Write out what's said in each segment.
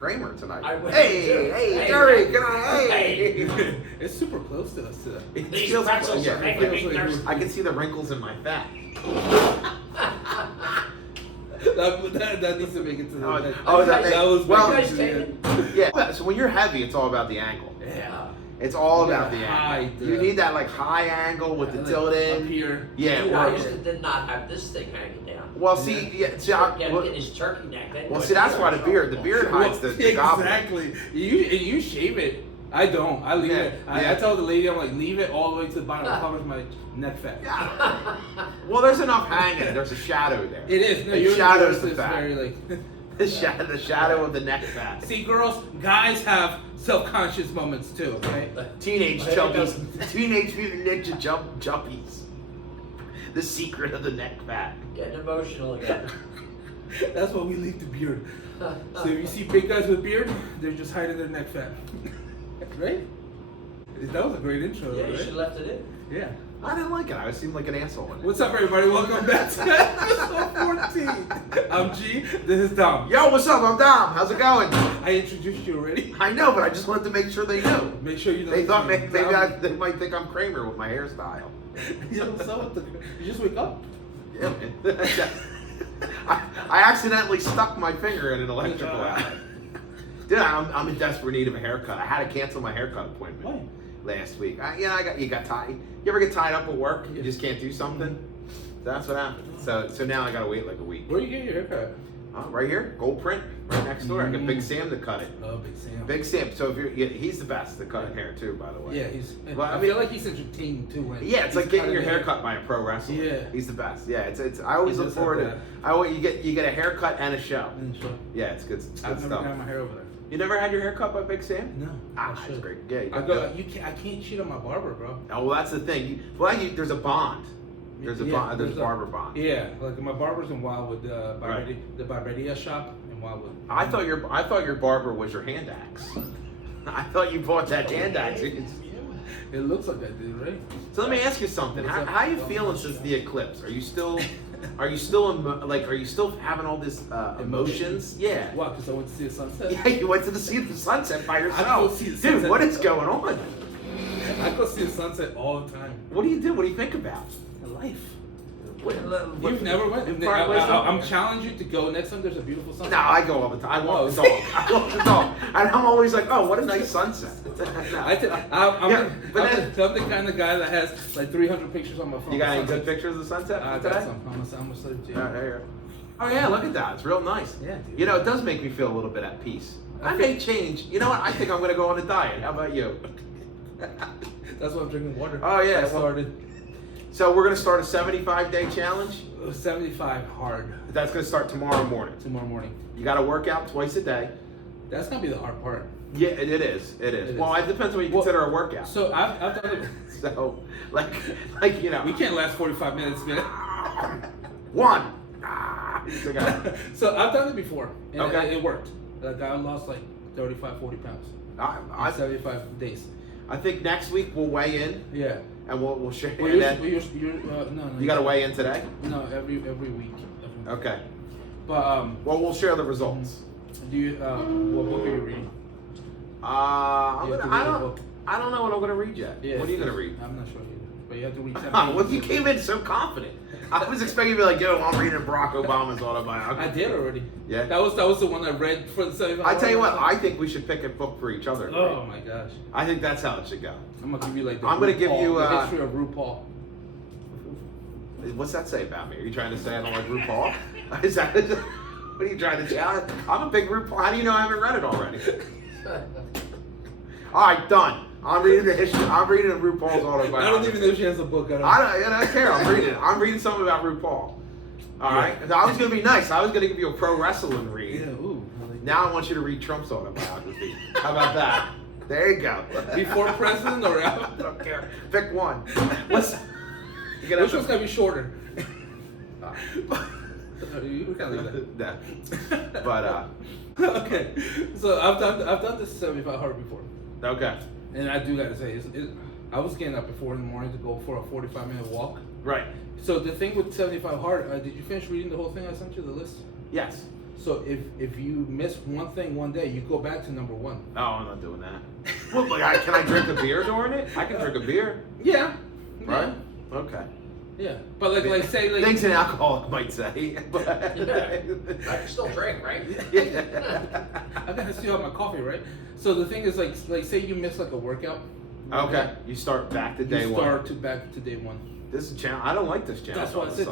Kramer tonight. Hey, Jerry, can I? Hey. It's super close to us today. It These feels pretzels yeah, are it making feels me like- thirsty. I can see the wrinkles in my fat. That needs to make it to the next. That was well, You guys taking? yeah. So when you're heavy, it's all about the angle. Yeah. It's all Yeah, about the high, angle. the- You need that like high angle with the Like, tilt up in. here. Yeah. Dude, I Or, used to did not have this thing hanging down. well, see, yeah. See, Getting his turkey neck. Then well, see, that's why the beard hides the goblet. Exactly. You shave it. I don't. I leave it. I tell the lady, I'm like, leave it all the way to the bottom. It covers my neck fat. Well, there's enough hanging. There's a shadow there. It is. No, It yours shadows the is fat. very like. The shadow of the neck fat. See, girls, guys have self-conscious moments too. Okay. Teenage There it jumpies. goes. Teenage Mutant Ninja jumpies. The secret of the neck fat. Getting emotional again. That's why we leave the beard. So if you see big guys with beard, they're just hiding their neck fat. Right? That was a great intro, Yeah, you should right? have left it in. Yeah. I didn't like it. I seemed like an asshole in it. What's up, everybody? Welcome back to episode 14. I'm G. This is Dom. Yo, what's up? I'm Dom. How's it going? I introduced you already. I know, but I just wanted to make sure they knew. Make sure you know. They thought maybe Dom. they might think I'm Kramer with my hairstyle. You know, so what the, you just wake up. Yeah, man. I accidentally stuck my finger in an electrical outlet. Dude, I'm in desperate need of a haircut. I had to cancel my haircut appointment Why? last week. You got tied. You ever get tied up at work? You just can't do something. That's what happened. So now I gotta wait like a week. Where you get your haircut? Right here, Gold Print, right next door. I got Big Mm. Sam to cut it. Oh, Big Sam. Big Sam. So if he's the best at cutting hair too, by the way. Yeah, he's. Well, I feel like he's entertaining too. When Yeah, it's he's like getting cutting your hair hair. cut by a pro wrestler. Yeah. He's the best. Yeah, it's. I always He look does have forward to. that. I always you get a haircut and a show. And so, Yeah, it's good. It's good I've never stuff. got my hair over there. You never had your hair cut by Big Sam? No. Ah, I it's should. great. Yeah, you I got go. that. You can't. I can't cheat on my barber, bro. Oh, well, that's the thing. There's a bond. There's a bond. There's a barber bond. Yeah, like my barber's in Wildwood, the Barberia shop in Wildwood. I thought your barber was your hand axe. I thought you bought that hand axe. It looks like that, dude, right? So let me ask you something. How you feeling since the eclipse? Are you still having all this emotions? Yeah. What? Because I went to see the sunset. Yeah, you went to see the sunset by I go yourself. see the Dude, sunset. what is going on? I go see the sunset all the time. What do you do? What do you think about? Life. What- You've never went. in Park West? I'm challenging you to go next time. There's a beautiful sunset. No, I go all the time. I walk the Oh. dog. I walk the dog. And I'm always like, oh, what a nice sunset. No. I'm Yeah, but I'm the kind of guy that has like 300 pictures on my phone. You got any Sunset. good pictures of the sunset I today? got some. I'm gonna send it to you. There you go. Oh yeah, look at that. It's real nice. Yeah, dude. You know, it does make me feel a little bit at peace. I I may change. You know what? I think I'm gonna go on a diet. How about you? That's why I'm drinking water. Oh, yeah, I well- started So we're gonna start a 75-day challenge. 75 hard That's gonna start tomorrow morning. tomorrow morning. You got to work out twice a day. That's gonna be the hard part. Yeah, it is. It is. It Well, is. it depends what you Well, consider a workout. So I've done it. So, like you know, We can't last 45 minutes, man. one. Ah, you got it. So I've done it before, and Okay. it worked. Like I lost like 35, 40 pounds I, in 75 days. I think next week we'll weigh in Yeah. and we'll share. Well, and then, no. you got to weigh in today. No, every week. Every week. Okay. But Well, we'll share the results. do you what book are you reading? I'm You have gonna, to I read a don't. book. I don't know what I'm gonna read yet. Yeah, What are you gonna read? I'm not sure either. But you have to read 10 Well, you pages. came in so confident. I was expecting you to be like, yo, I'm reading Barack Obama's autobiography. I did already. Yeah. That was the one I read for the 75. I tell you what, I think we should pick a book for each other. to Oh read. my gosh. I think that's how it should go. I'm gonna give you like the I'm gonna give RuPaul, you, the history of RuPaul. What's that say about me? Are you trying to say I don't like RuPaul? Is that what are you trying to challenge? I'm a big RuPaul. How do you know I haven't read it already? All right, done. I'm reading the history. I'm reading RuPaul's autobiography. I don't even know if she has a book. I don't care. I'm reading it. I'm reading something about RuPaul. All right. I was gonna be nice. I was gonna give you a pro wrestling read. Yeah, ooh. I like Now I want you to read Trump's autobiography. How about that? There you go. that. Before president or I after? don't care. Pick one. What's you gonna Which one's gonna be shorter? You can leave No. But okay, so I've done this 75 hard before, okay. and I do gotta say, I was getting up at 4 in the morning to go for a 45-minute walk. Right. So the thing with 75 hard, did you finish reading the whole thing I sent you, the list? Yes. So if you miss one thing one day, you go back to number one. Oh, I'm not doing that. Well, like, can I drink a beer during it? I can drink a beer, Yeah. right? Okay. Yeah. But like say like Things an alcoholic might say. But I can still drink, right? yeah. I gotta still have my coffee, right? So the thing is like say you miss like a workout. Okay. You start back to day You one. start to back to day one. This is challenge. I don't like this challenge. That's why I all of a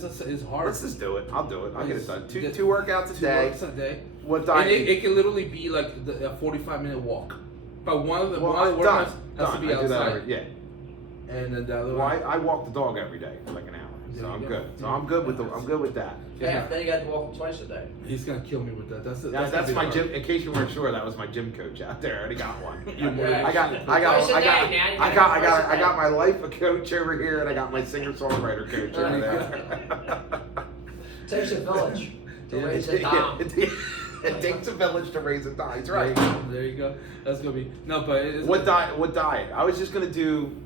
said sudden. it's hard. Let's just do it. I'll do it. I'll get it done. Two Get- workouts a Two day. workouts a day. What And diet? it can literally be like a 45-minute walk. But one of the Well, workouts done. has Done. to be I do that outside. every, yeah. And then the other Well, one. I walk the dog every day for like an hour, There so you I'm go. good. So I'm good with that. Yeah, then you got to walk twice a day. He's gonna kill me with that. That's That's my gym. In case you weren't sure, that was my gym coach out there. I already got one. Yeah. I got my life coach over here, and I got my singer-songwriter coach over there. Takes a village to raise a Yeah, dom. it takes a village to raise a dime. That's right. There you go. That's gonna be no, but it's What diet? What diet? I was just gonna do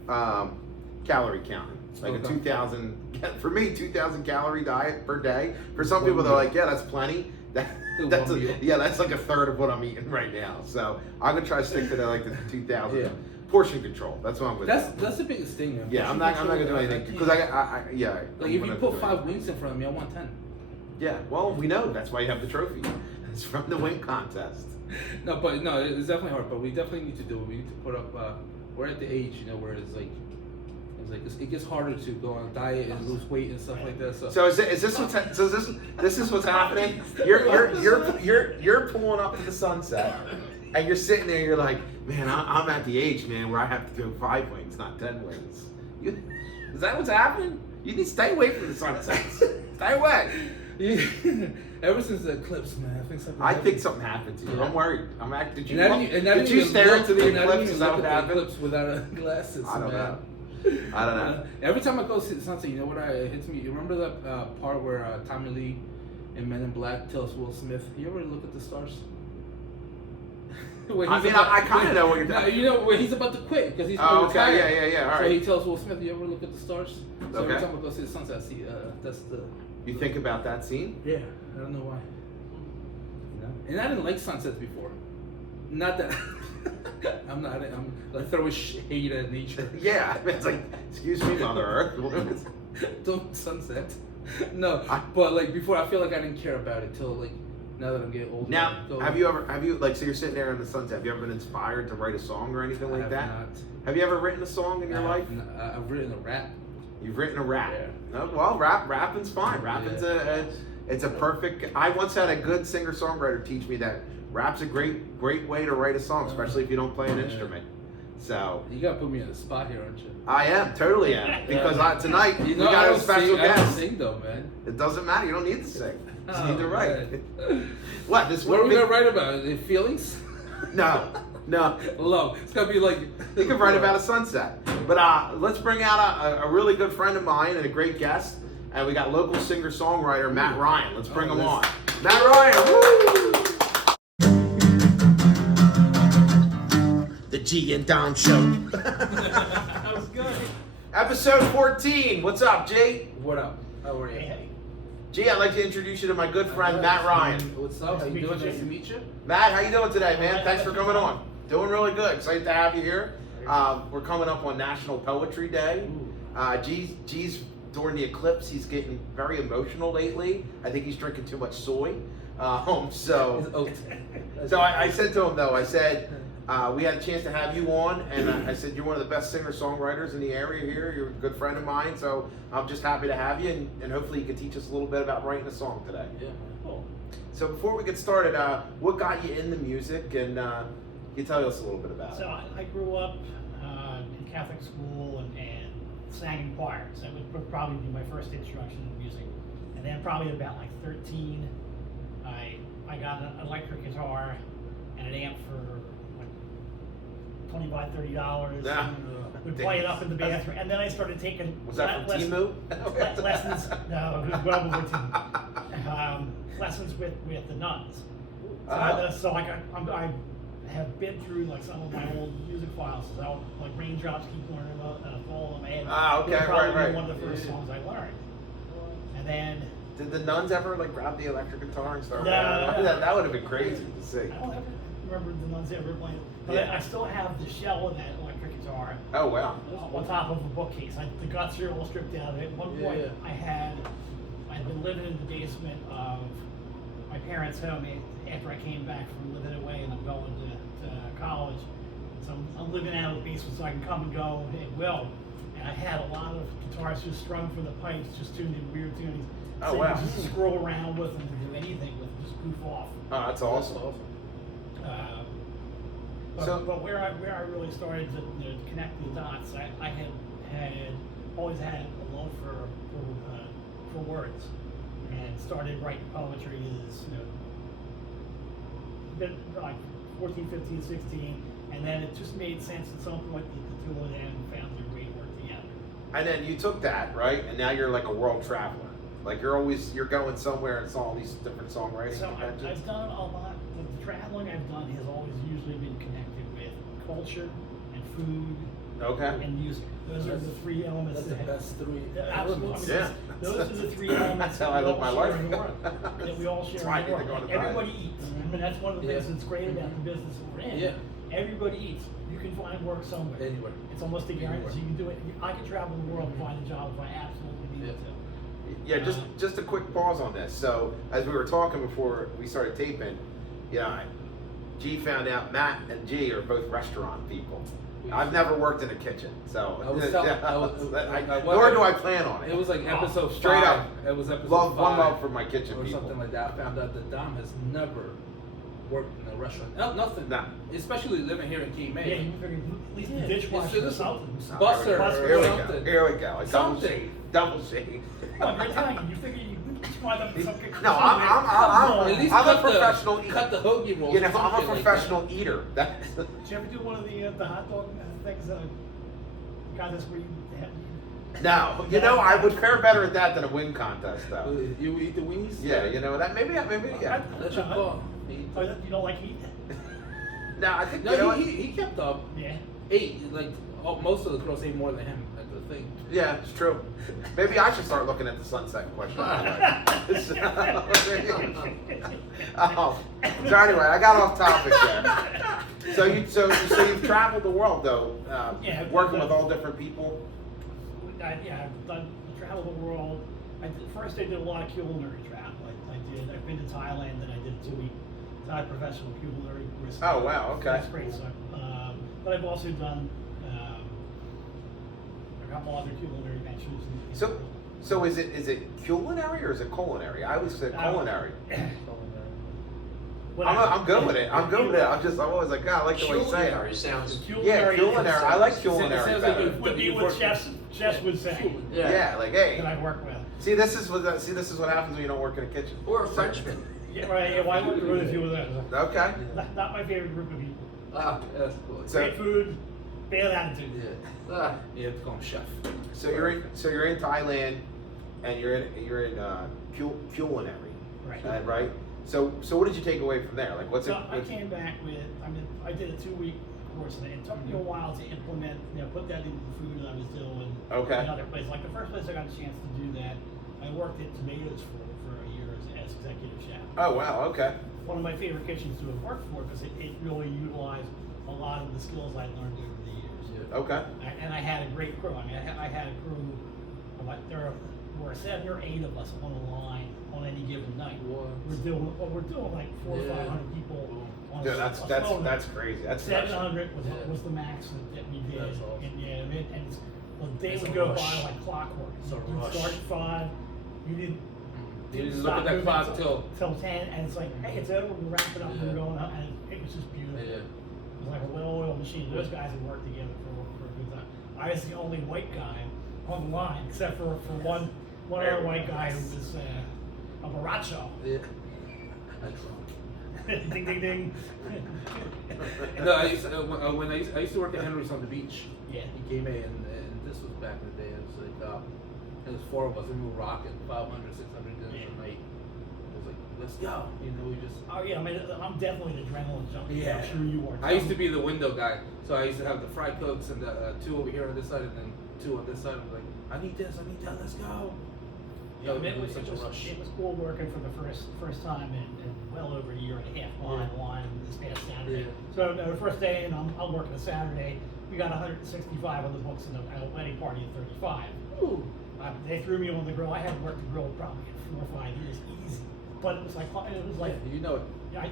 calorie counting, like Okay. a 2,000. For me, 2,000 calorie diet per day. For some One people, they're meal. like, yeah, that's plenty. Do That's one meal. yeah, that's like a third of what I'm eating right now. So I'm gonna try to stick to the 2,000 Yeah. portion control. That's what I'm gonna. do. That's the biggest thing, man. Yeah, I'm not gonna do anything because yeah. Like I'm if you gonna put do 5 it. wings in front of me, I want 10. Yeah, well, we know that's why you have the trophy. It's from the wing contest. No, but no, it's definitely hard. But we definitely need to do it. We need to put up. We're at the age, where it gets harder to go on a diet and lose weight and stuff like that. So is this what's happening? You're pulling up to the sunset, and you're sitting there. You're like, man, I'm at the age, man, where I have to do 5 wings, not 10 wings. Is that what's happening? You need to stay away from the sunsets. Stay away. Ever since the eclipse, man, I think something happened to you. I'm worried. Did you Did you stare into the eclipse? Is that what happened? Eclipse without glasses. I don't man. know. I don't know. Every time I go see the sunset, you know what it hits me? You remember that part where Tommy Lee in Men in Black tells Will Smith, "You ever look at the stars?" I kind of know what you're No, talking. you know when he's about to quit because he's Oh, gonna okay, retire. yeah. All So right. he tells Will Smith, "You ever look at the stars?" So every Okay. time I go see the sunset, I see that's the You think about that scene? yeah. I don't know why. And I didn't like sunsets before. Not that I'm like throwing shade at nature. Yeah, it's like, excuse me, Mother Earth. Don't sunset. No, but like before, I feel like I didn't care about it till like now that I'm getting older. Now, So, have you like, so you're sitting there in the sunset, have you ever been inspired to write a song or anything I like have that? not. Have you ever written a song in your life? I've written a rap. You've written a rap. Yeah. No, well, rapping's fine. Rapping's it's a perfect. I once had a good singer-songwriter teach me that rap's a great way to write a song, especially if you don't play an instrument. So You gotta put me on the spot here, aren't you? I am, totally am, because tonight we I got a don't special sing, I don't guest. sing though, man. It doesn't matter. You don't need to sing. You just need to Oh, write. man. What? This What are would we be gonna write about? Feelings? no. Love. It's gonna be like You can write about a sunset. But let's bring out a really good friend of mine and a great guest. And we got local singer-songwriter Matt Ryan. Let's bring him on. Matt Ryan, woo! The G and Dom Show. That was good. Episode 14. What's up, G? What up? How are you? Hey, G, I'd like to introduce you to my good friend Matt Ryan. What's up? How you doing? Nice Nice to meet you. Matt, how you doing today, man? Thanks for coming on. Doing really good. Excited to have you here. We're coming up on National Poetry Day. G's during the eclipse, he's getting very emotional lately. I think he's drinking too much soy. So I said to him though, I said, we had a chance to have you on, and I said you're one of the best singer-songwriters in the area here. You're a good friend of mine, so I'm just happy to have you, and hopefully you can teach us a little bit about writing a song today. Yeah. cool. So before we get started, what got you into music, and you tell us a little bit about So it. I grew up in Catholic school and sang in choir. So that would probably be my first introduction to music. And then probably about like 13, I got an electric guitar and an amp for like $25, $30. Yeah. And would play it up in the bathroom. And then I started taking Was that from Timu? lessons. No, it was well before Timu. Lessons with the nuns. So I have been through like some of my old music files. So like Raindrops Keep Pouring Fall on My Head. Ah, okay, It would probably right. be one of the first songs I learned. And then Did the nuns ever like grab the electric guitar and start? No, playing? no. That would have been crazy to see. I don't ever remember the nuns ever playing, but Yeah. I still have the shell of that electric guitar Oh wow. on top of a bookcase. The guts are all stripped out of it. At one point, Yeah. I'd been living in the basement of my parents' home after I came back from living away, and I'm going to college. So I'm living out of the basement so I can come and go at will. And I had a lot of guitars just strung from the pipes, just tuned in weird tunings. Oh, so wow. you could just scroll around with them to do anything with them, just goof off. Oh, that's awesome. But where I really started to connect the dots, I had always had a love for words, and started writing poetry as been like 14, 15, 16, and then it just made sense at some point that the two of them found their way to work together. And then you took that, right? And now you're like a world traveler. Like you're going somewhere and saw all these different songwriting So conventions. I've done a lot. The traveling I've done has always usually been connected with culture and food Okay. and music. Those are the three elements. That's the that best three Absolutely. elements. Yeah. Those are the three elements That's how I that live we my all life. share in the world. That we all share That's why I in the need to world. go on a diet. Everybody eats. I mean, that's one of the things Yeah. that's great about the business that we're in. Yeah. Everybody eats. You can find work somewhere. Anywhere. It's almost a guarantee. Anywhere. You can do it. I could travel the world and find a job if I absolutely needed to. Yeah, just a quick pause on this. So as we were talking before we started taping, G found out Matt and G are both restaurant people. I've never worked in a kitchen, so I was telling- I was- nor do I plan on it. It was like episode Straight 5. up. It was episode Love 5 one love for my kitchen or people. something like that. I found out that Dom has never worked in a restaurant. No, nothing. Nah. Especially living here in Key Yeah, May. you figured at least Yeah. the dishwasher or It's- something. Buster Here or we something. go. Here we go. A double Something. shake. Double shake. Come on, you're Italian. You figure you just find up some No, I'm At least a cut professional the, eater. cut the hoagie rolls. You know, or I'm a something like professional eater. That's Did you ever do one of the hot dog things? Contests where you have no. You know, I would fare better at that than a wing contest, that. though. You eat the wings? Yeah, you know that maybe yeah. That's your call. He- Oh, you don't like heat? No, I think you No, know what? he kept up. Yeah. Ate like most of the girls ate more than him at the thing. Yeah, it's true. Maybe I should start looking at the sunset question. So anyway, I got off topic there. So you've traveled the world though, Yeah, working with all different people. I've done travel the world. First, I did a lot of culinary travel. I've been to Thailand and I did a 2-week Thai professional culinary course. Oh wow, okay. That's great. So, but I've also done a couple other culinary ventures. So is it culinary or is it culinary? I always said culinary. I'm good with it. I'm good with it. I'm always like, God, I like the way you say Culinary it. sounds. Yeah, culinary. I like It culinary sounds like better. you- Would be what chefs would say Yeah, like hey. that I work with. See, this is what happens when you don't work in a kitchen. Or a Frenchman. Yeah, right. Yeah, well, I work with a few of those. Okay. Not my favorite group of people. Ah, That's cool. So- Great food, bad attitude. Yeah. ah. You have to call him chef. So you're in Thailand, and you're in culinary, Right. right? So what did you take away from there? Like what's So it? I came back with, I did a 2-week course, and it took me a while to implement, put that into the food that I was doing Okay. in other places. Like the first place I got a chance to do that, I worked at Tomatoes for a year as executive chef. Oh wow. Okay. One of my favorite kitchens to have worked for because it really utilized a lot of the skills I learned over the years. Okay. And I had a great crew. I had a crew of there were 7 or 8 of us on the line on any given night. What? We're doing like 400 or Yeah. 500 people on Dude, a that's slow night. that's crazy. That's 700 Yeah. was the max that we did. That's awesome. And the day It's would a go rush. by like clockwork. It's a You'd rush. start at 5. You didn't You didn't look stop at that moving clock till 10, and it's like, hey, it's over. We're wrapping up. Yeah. We're going up, and it was just beautiful. yeah. It was like a well-oiled machine. Those guys had worked together for a good time. I was the only white guy on the line, except for one other white guy who was a Baracho. Yeah. That's wrong. Ding, ding, ding. No, I used to, when I used to work at Henry's on the beach. Yeah. He came in, and this was back in the day. It was like it was 4 of us, and we were rocking 500, 600 dinners a night. It was like, let's go. We just. Oh yeah, I mean, I'm definitely an adrenaline junkie. Yeah. I'm sure you are. I used to be the window guy, so I used to have the fry cooks and the 2 over here on this side, and then 2 on this side. I'm like, I need this, let's go. Yeah, it it was was, such a rush. it was cool working for the first time in well over a year and a half on this past Saturday. Yeah. So the first day, and I'm working a Saturday. We got 165 on the books and a wedding party of 35. Ooh. They threw me on the grill. I hadn't worked the grill probably in 4 or 5 years, easy. But it was like You know it.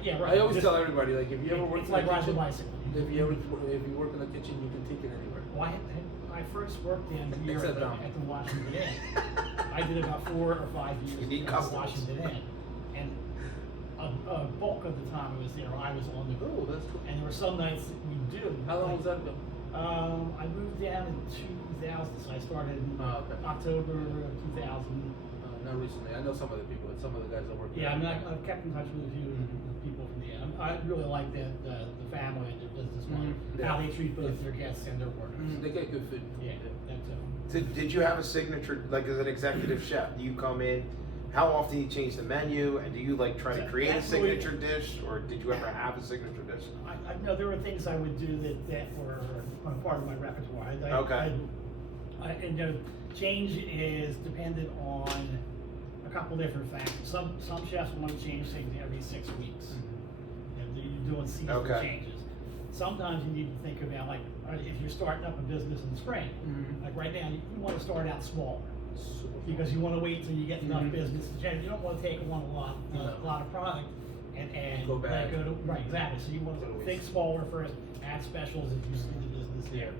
yeah, right. I always Just- tell everybody, like, if you ever work it's in like the riding a kitchen, bicycle. if you work in the kitchen, you can take it anywhere. Well, I first worked in here Except down. at the Washington Inn. I did about 4 or 5 years You need at the customers. Washington Inn. And a bulk of the time I was there, I was on the Oh, that's cool. And there were some nights that we do. How long was that ago? I moved down in 2000, so I started in Oh, okay. October of 2000. Not recently. I know some of the people, some of the guys that work Yeah, there. I've kept in touch with a few people from the inn. I really like the family and the business model, Mhm. how they treat both their guests and their workers. They get good food. Yeah, that's Did you have a signature, like as an executive chef? Do you come in? How often do you change the menu? And do you like try to So create a that's really- signature dish, or did you ever have a signature dish? I know there were things I would do that were part of my repertoire. Okay. And change is dependent on a couple different factors. Some chefs want to change things every 6 weeks. You're doing seasonal Okay. changes. Sometimes you need to think about like if you're starting up a business in the spring. Mhm. Like right now, you want to start out small So- because you want to wait till you get enough Mhm. business to generate. You don't want to take on a lot of product and Go let bad. it go to right exactly. So you want Go to to waste. think smaller first, add specials as you see the business there.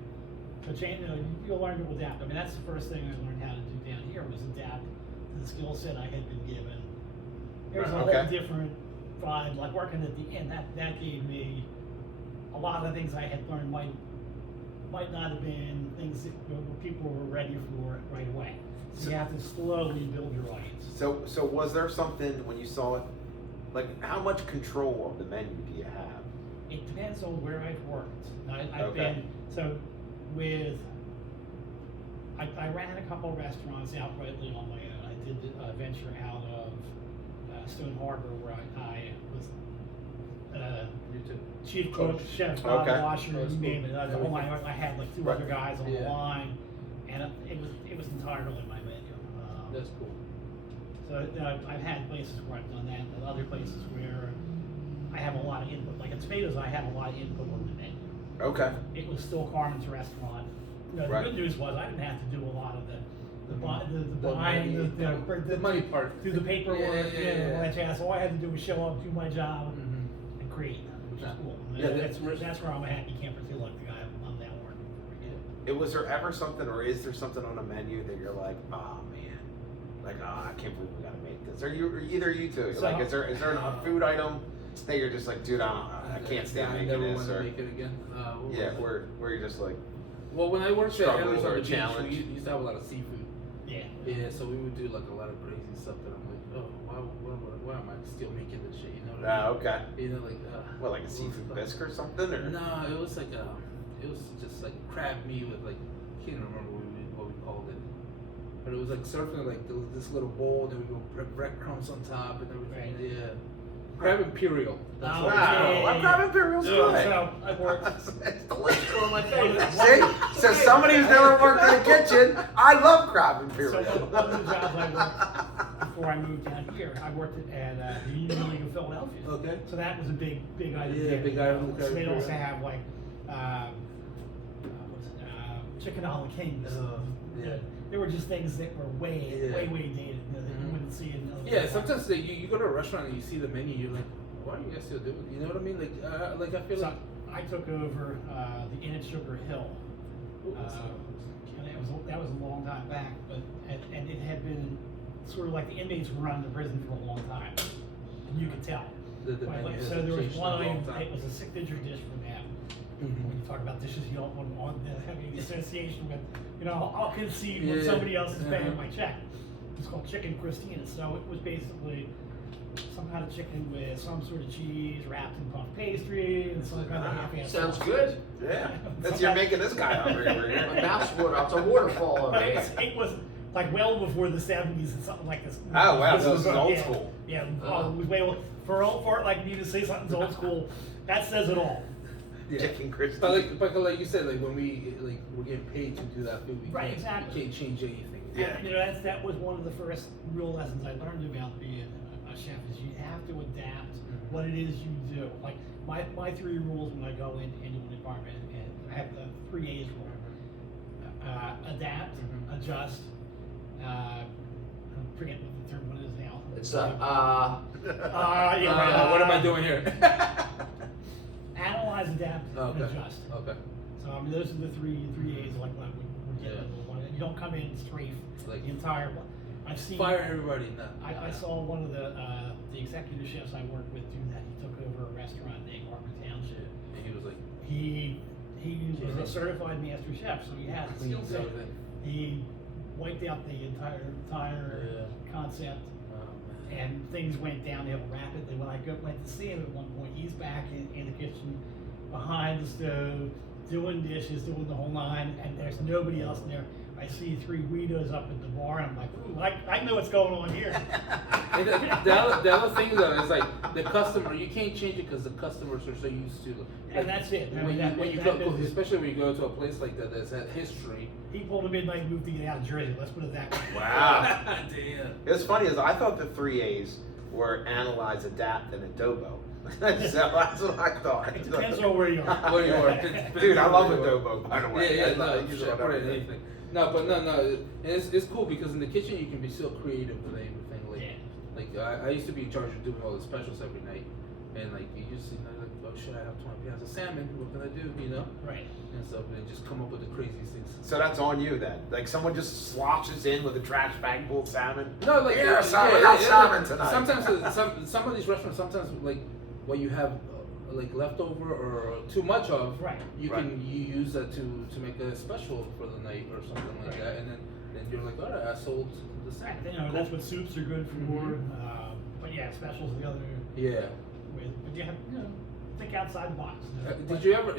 So change, you'll learn to adapt. I mean, that's the first thing I learned how to do down here was adapt to the skill set I had been given. There's a Okay. whole different vibe. Like working at the inn, that gave me a lot of the things I had learned might not have been things that people were ready for right away. So you have to slowly build your audience. So was there something when you saw it, like how much control of the menu do you have? It depends on where I've worked. I've Okay. been, so I ran a couple of restaurants outrightly on my own. I did venture out of Stone Harbor where I was You too. chief cook, chef, Okay. washer, Oh, that's you name cool. it. I had like 2 Right. other guys on the Yeah. line, and it was entirely my menu. That's cool. So I've had places where I've done that, and other places where I have a lot of input. Like in Tomatoes, I had a lot of input on the menu. Okay. It was still Carmen's restaurant. The Right. good news was I didn't have to do a lot of the The buying, money- the money part. do the paperwork, Yeah. all that jazz. All I had to do was show up, do my job, Mhm. and create, which is Yeah. cool. Yeah, that's where I'm a happy camper too, like the guy I'm now working for. Was there ever something, or is there something on a menu that you're like, oh man, like I can't believe we gotta make this? Or either you two, So- like is there a food item that you're just like, dude, I can't stand I making never this, want to or make it again. What yeah, was it? where you're just like, Well, when I worked at Struggle Henry's on or the beach, challenge. we used to have a lot of seafood. Yeah. Yeah, so we would do like a lot of crazy stuff that I'm like, oh, why am I still making this shit? You know what I mean? okay, You know, like what, like a seafood bisque or something, or No, it was like it was just like crab meat with like, can't remember what we called it, but it was like surfing like this little bowl, and then we go breadcrumbs on top and everything. Right. Yeah, crab imperial. That's Oh, what wow, it's called. what crab imperial's good. So I worked. It's delicious. One of my favorites. See, so somebody who's never worked in a kitchen, I love crab So imperial. one of the jobs I worked before I moved down here, I worked at the Union League of Philadelphia. Okay. So that was a big item. Yeah, there. big item. So they'd also have like, chicken a la kings. Yeah. There were just things that were way Yeah. dated, that you Mhm. wouldn't see in other Yeah, places. sometimes you go to a restaurant and you see the menu, you're like, why are you guys still doing it? You know what I mean? Like I feel So like. I took over the Inn at Sugar Hill. And that was a long time back, but and it had been sort of like the inmates were running the prison for a long time, and you could tell. The Right, menu like, hasn't so there was changed in a one long item, time. it was a signature dish for them. Mhm. When you talk about dishes you don't want having the association with, I'll concede when Yeah. somebody else is paying Uh-huh. my check. It's called Chicken Christina, so it was basically some kind of chicken with some sort of cheese wrapped in puff pastry and some kind of half-assed Sounds sauce. good. Yeah, that's you're making this guy hungry over My here. mouth's water. It's a waterfall over But here. it was like well before the 70s and something like this. Oh, wow, This so was, this is old yeah, school. Yeah, it was way for like me to say something's old school. That says it all. Yeah. Chicken crispy. But like you said, like when we're getting paid to do that food, we Right, can't, exactly. we can't change anything. Yeah. You know, that was one of the first real lessons I learned about being a chef is you have to adapt what it is you do. Like my 3 rules when I go into an environment, and I have the 3 A's rule. Adapt, adjust, I forget what the third one is now. It's yeah, What am I doing here? Analyze, adapt, and Okay. adjust. Okay. So I mean, those are the three A's. Like when we're getting Yeah. into one, you don't come in strafe Like the entire one. I've seen. fire everybody. No. I saw one of the executive chefs I worked with do that. He took over a restaurant named Margaret Township. And he was like, He was a certified master chef, so he had the skill cleans set. everything. He wiped out the entire Yeah. concept, Oh, man. and things went downhill rapidly. When I went to see him at one point, he's back in the kitchen, behind the stove, doing dishes, doing the whole 9, and there's nobody else in there. I see 3 Guidos up at the bar, and I'm like, ooh, I know what's going on here. And the other thing though is like the customer. You can't change it because the customers are so used to. And that's it. I mean, When you that go, business- especially when you go to a place like that that's had history. He pulled a midnight move to get out of Jersey. Let's put it that way. Wow. Damn. It's funny is I thought the 3 A's were analyze, adapt, and adobo. So that's what I thought. It depends on where you are. Where you are. Dude, I love Where you are. adobo, by the way. Yeah, I yeah, no, use you it should on put it in everything. anything. No, but no, and it's cool because in the kitchen you can be so creative with everything. Like, Yeah. like I used to be in charge of doing all the specials every night, and like you just like, oh shit, I have 20 pounds of salmon. What can I do? You know, Right. and stuff, and just come up with the craziest things. So that's on you then. Like someone just sloshes in with a trash bag full of salmon. No, like Yeah, salmon, how's salmon tonight? Sometimes some of these restaurants, sometimes like what you have like leftover or too much of, Right. you Right. can use that to make a special for the night or something like that, and then you're like, all right, I sold the Right, salmon. you know, that's what soups are good for. Mhm. But yeah, specials are the other Yeah. way. But you have, think outside the box. Did you ever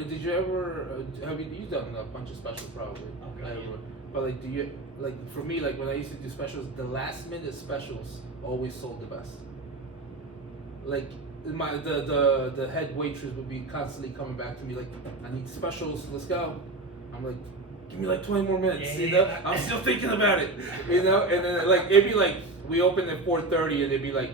have you done a bunch of specials probably? Okay, yeah. But like, do you like for me like when I used to do specials, the last minute specials always sold the best. Like the head waitress would be constantly coming back to me like, I need specials, let's go. I'm like, give me like 20 more minutes, Yeah, you yeah, know? yeah. I'm still thinking about it, you know? And then like it'd be like we open at 4:30 and it'd be like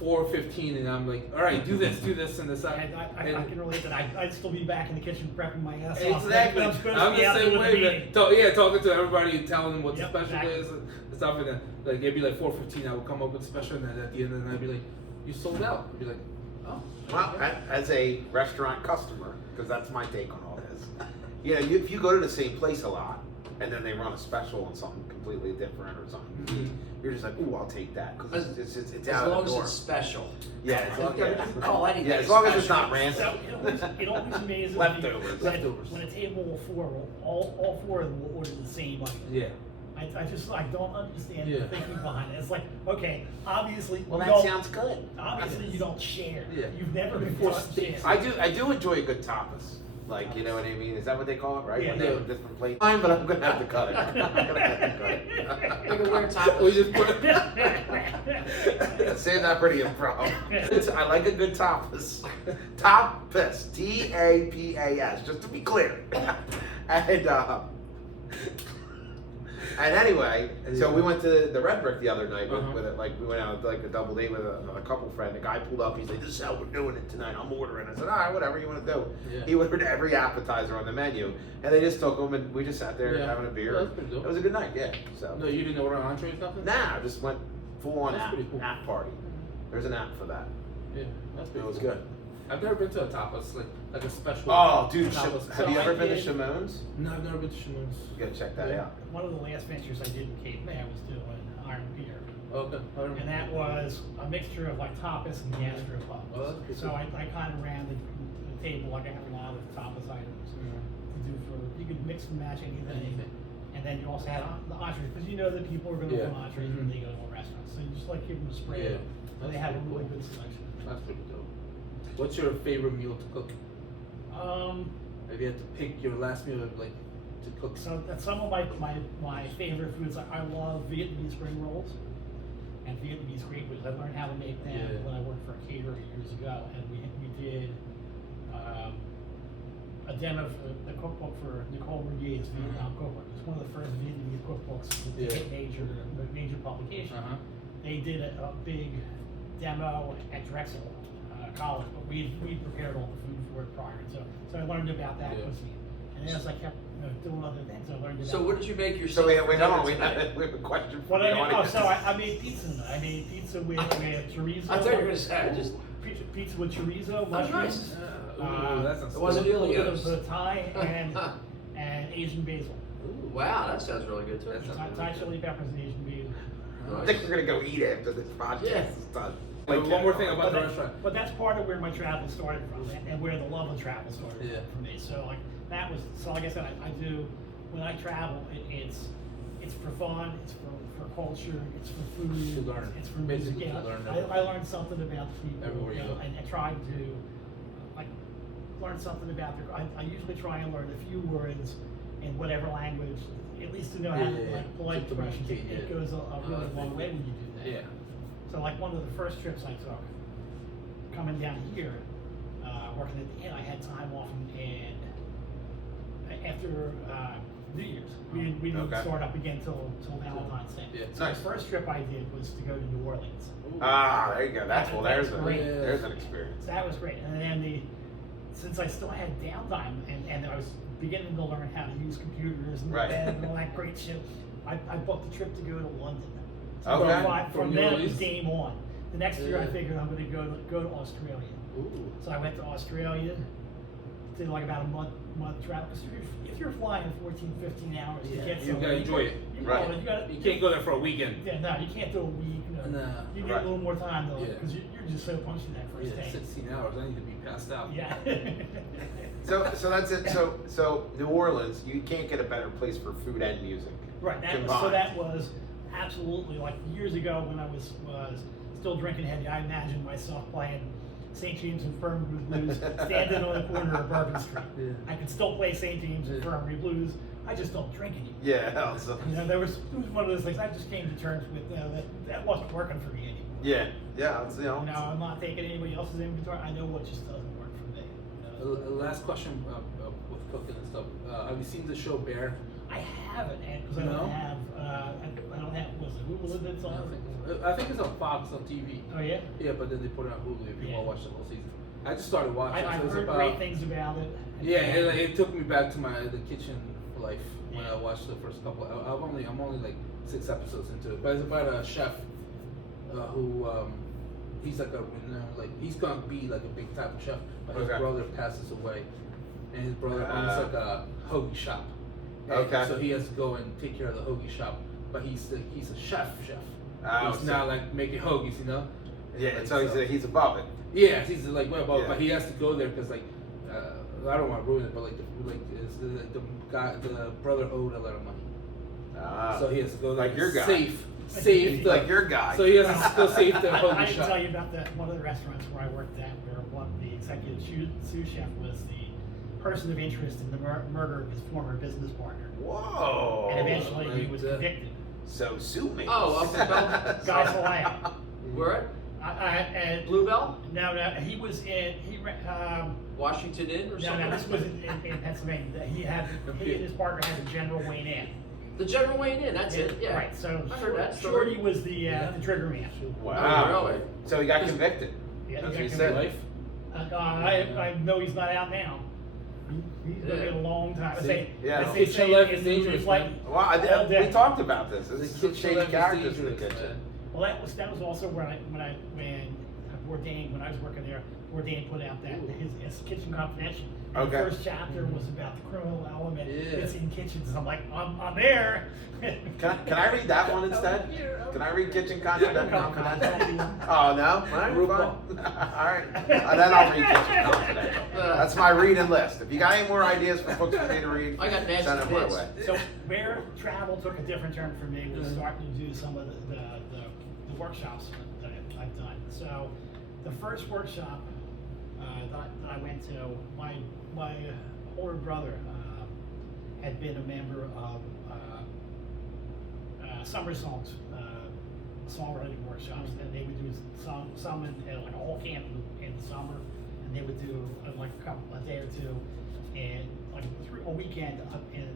4:15 and I'm like, all right, do this and this. I can relate that. I'd still be back in the kitchen prepping my ass off. Exactly. I'm supposed to I'm be the out same doing way. the meeting. Talking to everybody and telling them what Yep, the special exactly. is and stuff, and then like it'd be like 4:15. I would come up with special, and then at the end, and I'd be like, "You sold out." I'd be like, "Oh." Well, as a restaurant customer, because that's my take on all this. If you go to the same place a lot, and then they run a special on something completely different or something, Mhm. you're just like, ooh, I'll take that because it's As out long of the as door. it's special. Yeah, as long, You can call anything yeah, as long as it's special. not rancid. So it always amazes me Leftovers. Leftovers. when a table of 4, all 4 of them will order the same item. Yeah. I don't understand Yeah. the thinking behind it. It's like, okay, obviously Well, you that don't, sounds good. obviously you don't share. Yeah. You've never been Before taught to share. steaks. I do enjoy a good tapas. Like, you know what I mean? Is that what they call it, right? Yeah. When they have a different plate. Fine, but I'm gonna have to cut it. I'm gonna have to cut Like a weird it. tapas. We just put. Save that for the improv. I like a good tapas. Tapas. Tapas. Just to be clear. And anyway, so we went to the Red Brick the other night with it. Like we went out like a double date with a couple friend. The guy pulled up. He's like, "This is how we're doing it tonight. I'm ordering." I said, "All right, whatever you want to do." Yeah. He ordered every appetizer on the menu, and they just took them, and we just sat there Yeah. having a beer. Well, that's pretty dope. It was a good night, yeah. So No, you didn't order entrees, nothing. nah, I just went full on That's app, pretty cool. app party. There's an app for that. Yeah, that's pretty It was cool. good. I've never been to a tapas like a special. Oh, dude, tapas. have you So ever I been to did- Shimone's? No, I've never been to Shimone's. You gotta check that Yeah. out. One of the last ventures I did in Cape May, I was doing Iron Beer. Okay. And that was a mixture of like tapas and gastropub. Oh, that's pretty So cool. I kind of ran the table like I have a lot of tapas items to do for, you could mix and match anything. Anything. And then you also had the entrees, because you know that people are gonna Yeah. want entrees when they go to a restaurant. So you just like give them a spread. Yeah. So That's they have a pretty really cool. good selection. That's pretty dope. What's your favorite meal to cook? If you had to pick your last meal, like to cook. So that's some of my favorite foods. I love Vietnamese spring rolls and Vietnamese grape ribs. I learned how to make them when I worked for a caterer years ago, and we did a demo for the cookbook for Nicole Brigier's Vietnam cookbook. It was one of the first Vietnamese cookbooks to Yeah. hit major publication. They did a big demo at Drexel College, but we prepared all the food for it prior. So I learned about that. Yeah. And as I kept doing other things, I learned about. So what did you make yourself? So wait, hold on. for We dinner have tonight? a question What from the I audience. I made pizza. I made pizza with chorizo. I thought you were gonna say I just. Pizza with chorizo, Oh, mushrooms. nice. That sounds It wasn't A little bit Ilios. of Thai and Asian basil. Ooh, wow, that sounds really good too. That sounds Thai chili peppers and Asian basil. I think we're gonna go eat after this podcast Yeah. is done. One more thing about the But restaurant. But that's part of where my travel started from, and where the love of travel started Yeah. for me. So like that was like I said, I do when I travel, it's for fun, it's for culture, it's for food, To learn. it's for music. Basically, Yeah, to learn I everything. learned something about the people, Everywhere you go. and I tried to like learn something about the. I usually try and learn a few words in whatever language, at least to know how to Yeah, like polite to expressions. communicate, It yeah. goes a really long way when you do that. Yeah. So like one of the first trips I took, coming down here, working at the inn, I had time off and after New Year's. We didn't Okay. start up again till Valentine's Day. Yeah. So Nice. the first trip I did was to go to New Orleans. Ah, there you go. That's well. There's Great. an experience. So that was great. And then since I still had downtime and I was beginning to learn how to use computers and, Right. and all that great shit, I booked a trip to go to London. So Okay. From From New then it was Orleans? game on. The next year I Yeah. figured I'm going to go to Australia. Ooh. So I went to Australia, did like about a month travel. Because if you're flying 14, 15 hours to Yeah, get you somewhere, gotta enjoy it. Right. You gotta, You can't go there for a weekend. Yeah, no, you can't do a week. No. Nah. You need Right. a little more time though, Yeah. because you're just so punchy that first Yeah, day. 16 hours. I need to be passed out. Yeah. So that's it. So New Orleans, you can't get a better place for food and music. Right. combined. That was absolutely like years ago when I was still drinking heavy. I imagined myself playing St. James Infirmary Blues, standing on the corner of Bourbon Street. Yeah. I could still play St. James Yeah. Infirmary Blues. I just don't drink anymore. Yeah. So, You know, it was one of those things. I just came to terms with that wasn't working for me anymore. yeah. Yeah. It's, You know, I'm not taking anybody else's inventory. I know what just doesn't work for me. You know? Last question with cooking and stuff. Have you seen the show Bear? I haven't, because I No? don't have. I don't have. Was it Hulu that's on? I think it's on Fox on TV. Oh yeah. Yeah, but then they put it on Hulu if you Yeah. want to watch the whole season. I just started watching. I've so it's heard about, great things about it. Yeah, it took me back to the kitchen life when Yeah. I watched the first couple. I'm only like 6 episodes into it, but it's about a chef who he's like he's gonna be like a big time chef, but his Okay. brother passes away, and his brother owns like a hoagie shop. And Okay. So he has to go and take care of the hoagie shop, but he's a chef. Oh, He's so- now like making hoagies, you know. Yeah. Like, So he's above it. Yeah, he's like way above, Yeah. but he has to go there because like I don't want to ruin it, but the guy, the brother owed a lot of money, Ah. so he has to go there Like your guy. save the, Like your guy. So he has to go save the I hoagie can shop. tell you about one of the restaurants where I worked at, where the executive sous chef was the person of interest in the murder of his former business partner, Whoa. and eventually he like was that. convicted. So sue me. Oh, up in Bel- Guy Salam. Where? And Bluebell? no, he was in Washington Inn or something? no, this was in Pennsylvania. He and his partner had the General Wayne Inn. The General Wayne Inn, that's it, yeah. Right. So I heard that story. Shorty was the trigger man. Wow. Oh, really? So he got convicted. Yeah, That's he what he got said. convicted. I know he's not out now. He's gonna be a long time. I See? say, Yeah. as they Kitchen say life in is movies dangerous, like, man. Well, all we day. talked about this. The This is kitchen shady life is characters in the dangerous, kitchen. man. Well, that was also when Bourdain, when I was working there, Bourdain put out that his Kitchen Confidential. And Okay. The first chapter was about the criminal element Yeah. that's in kitchens. I'm like, I'm there. Can I read that one instead? Can I read Kitchen Confidential? Confidential. Oh no? All right, fine. All right. Then I'll read Kitchen Confidential. That's my reading list. If you got any more ideas for books for me to read, I got nasty send them my kids. way. So where travel took a different turn for me was starting to do some of the workshops that I've done. So the first workshop that I went to, my older brother had been a member of Summer Songs songwriting workshops, and they would do some in like a whole camp in the summer, and they would do like a day or two, and a weekend up in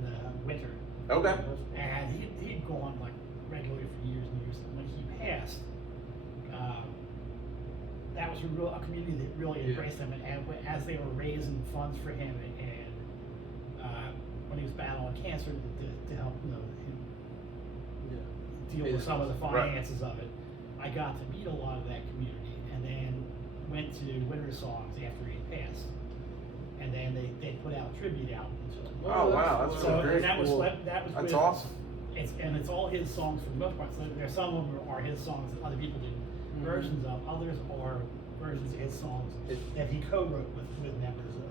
winter, Okay. and he'd gone like regularly for years and years. And when he passed, that was a community that really Yeah. embraced him. And as they were raising funds for him, and when he was battling cancer, to help him deal with some of the Right. finances of it, I got to meet a lot of that community, and then went to Winter Songs after he passed, and then they put out a tribute album to him. Oh, wow, that's So great. that was Cool. that was That's with- awesome. it's all his songs for the most part. So there's some of them are his songs that other people did versions of. Others are versions of his songs that he co-wrote with members of.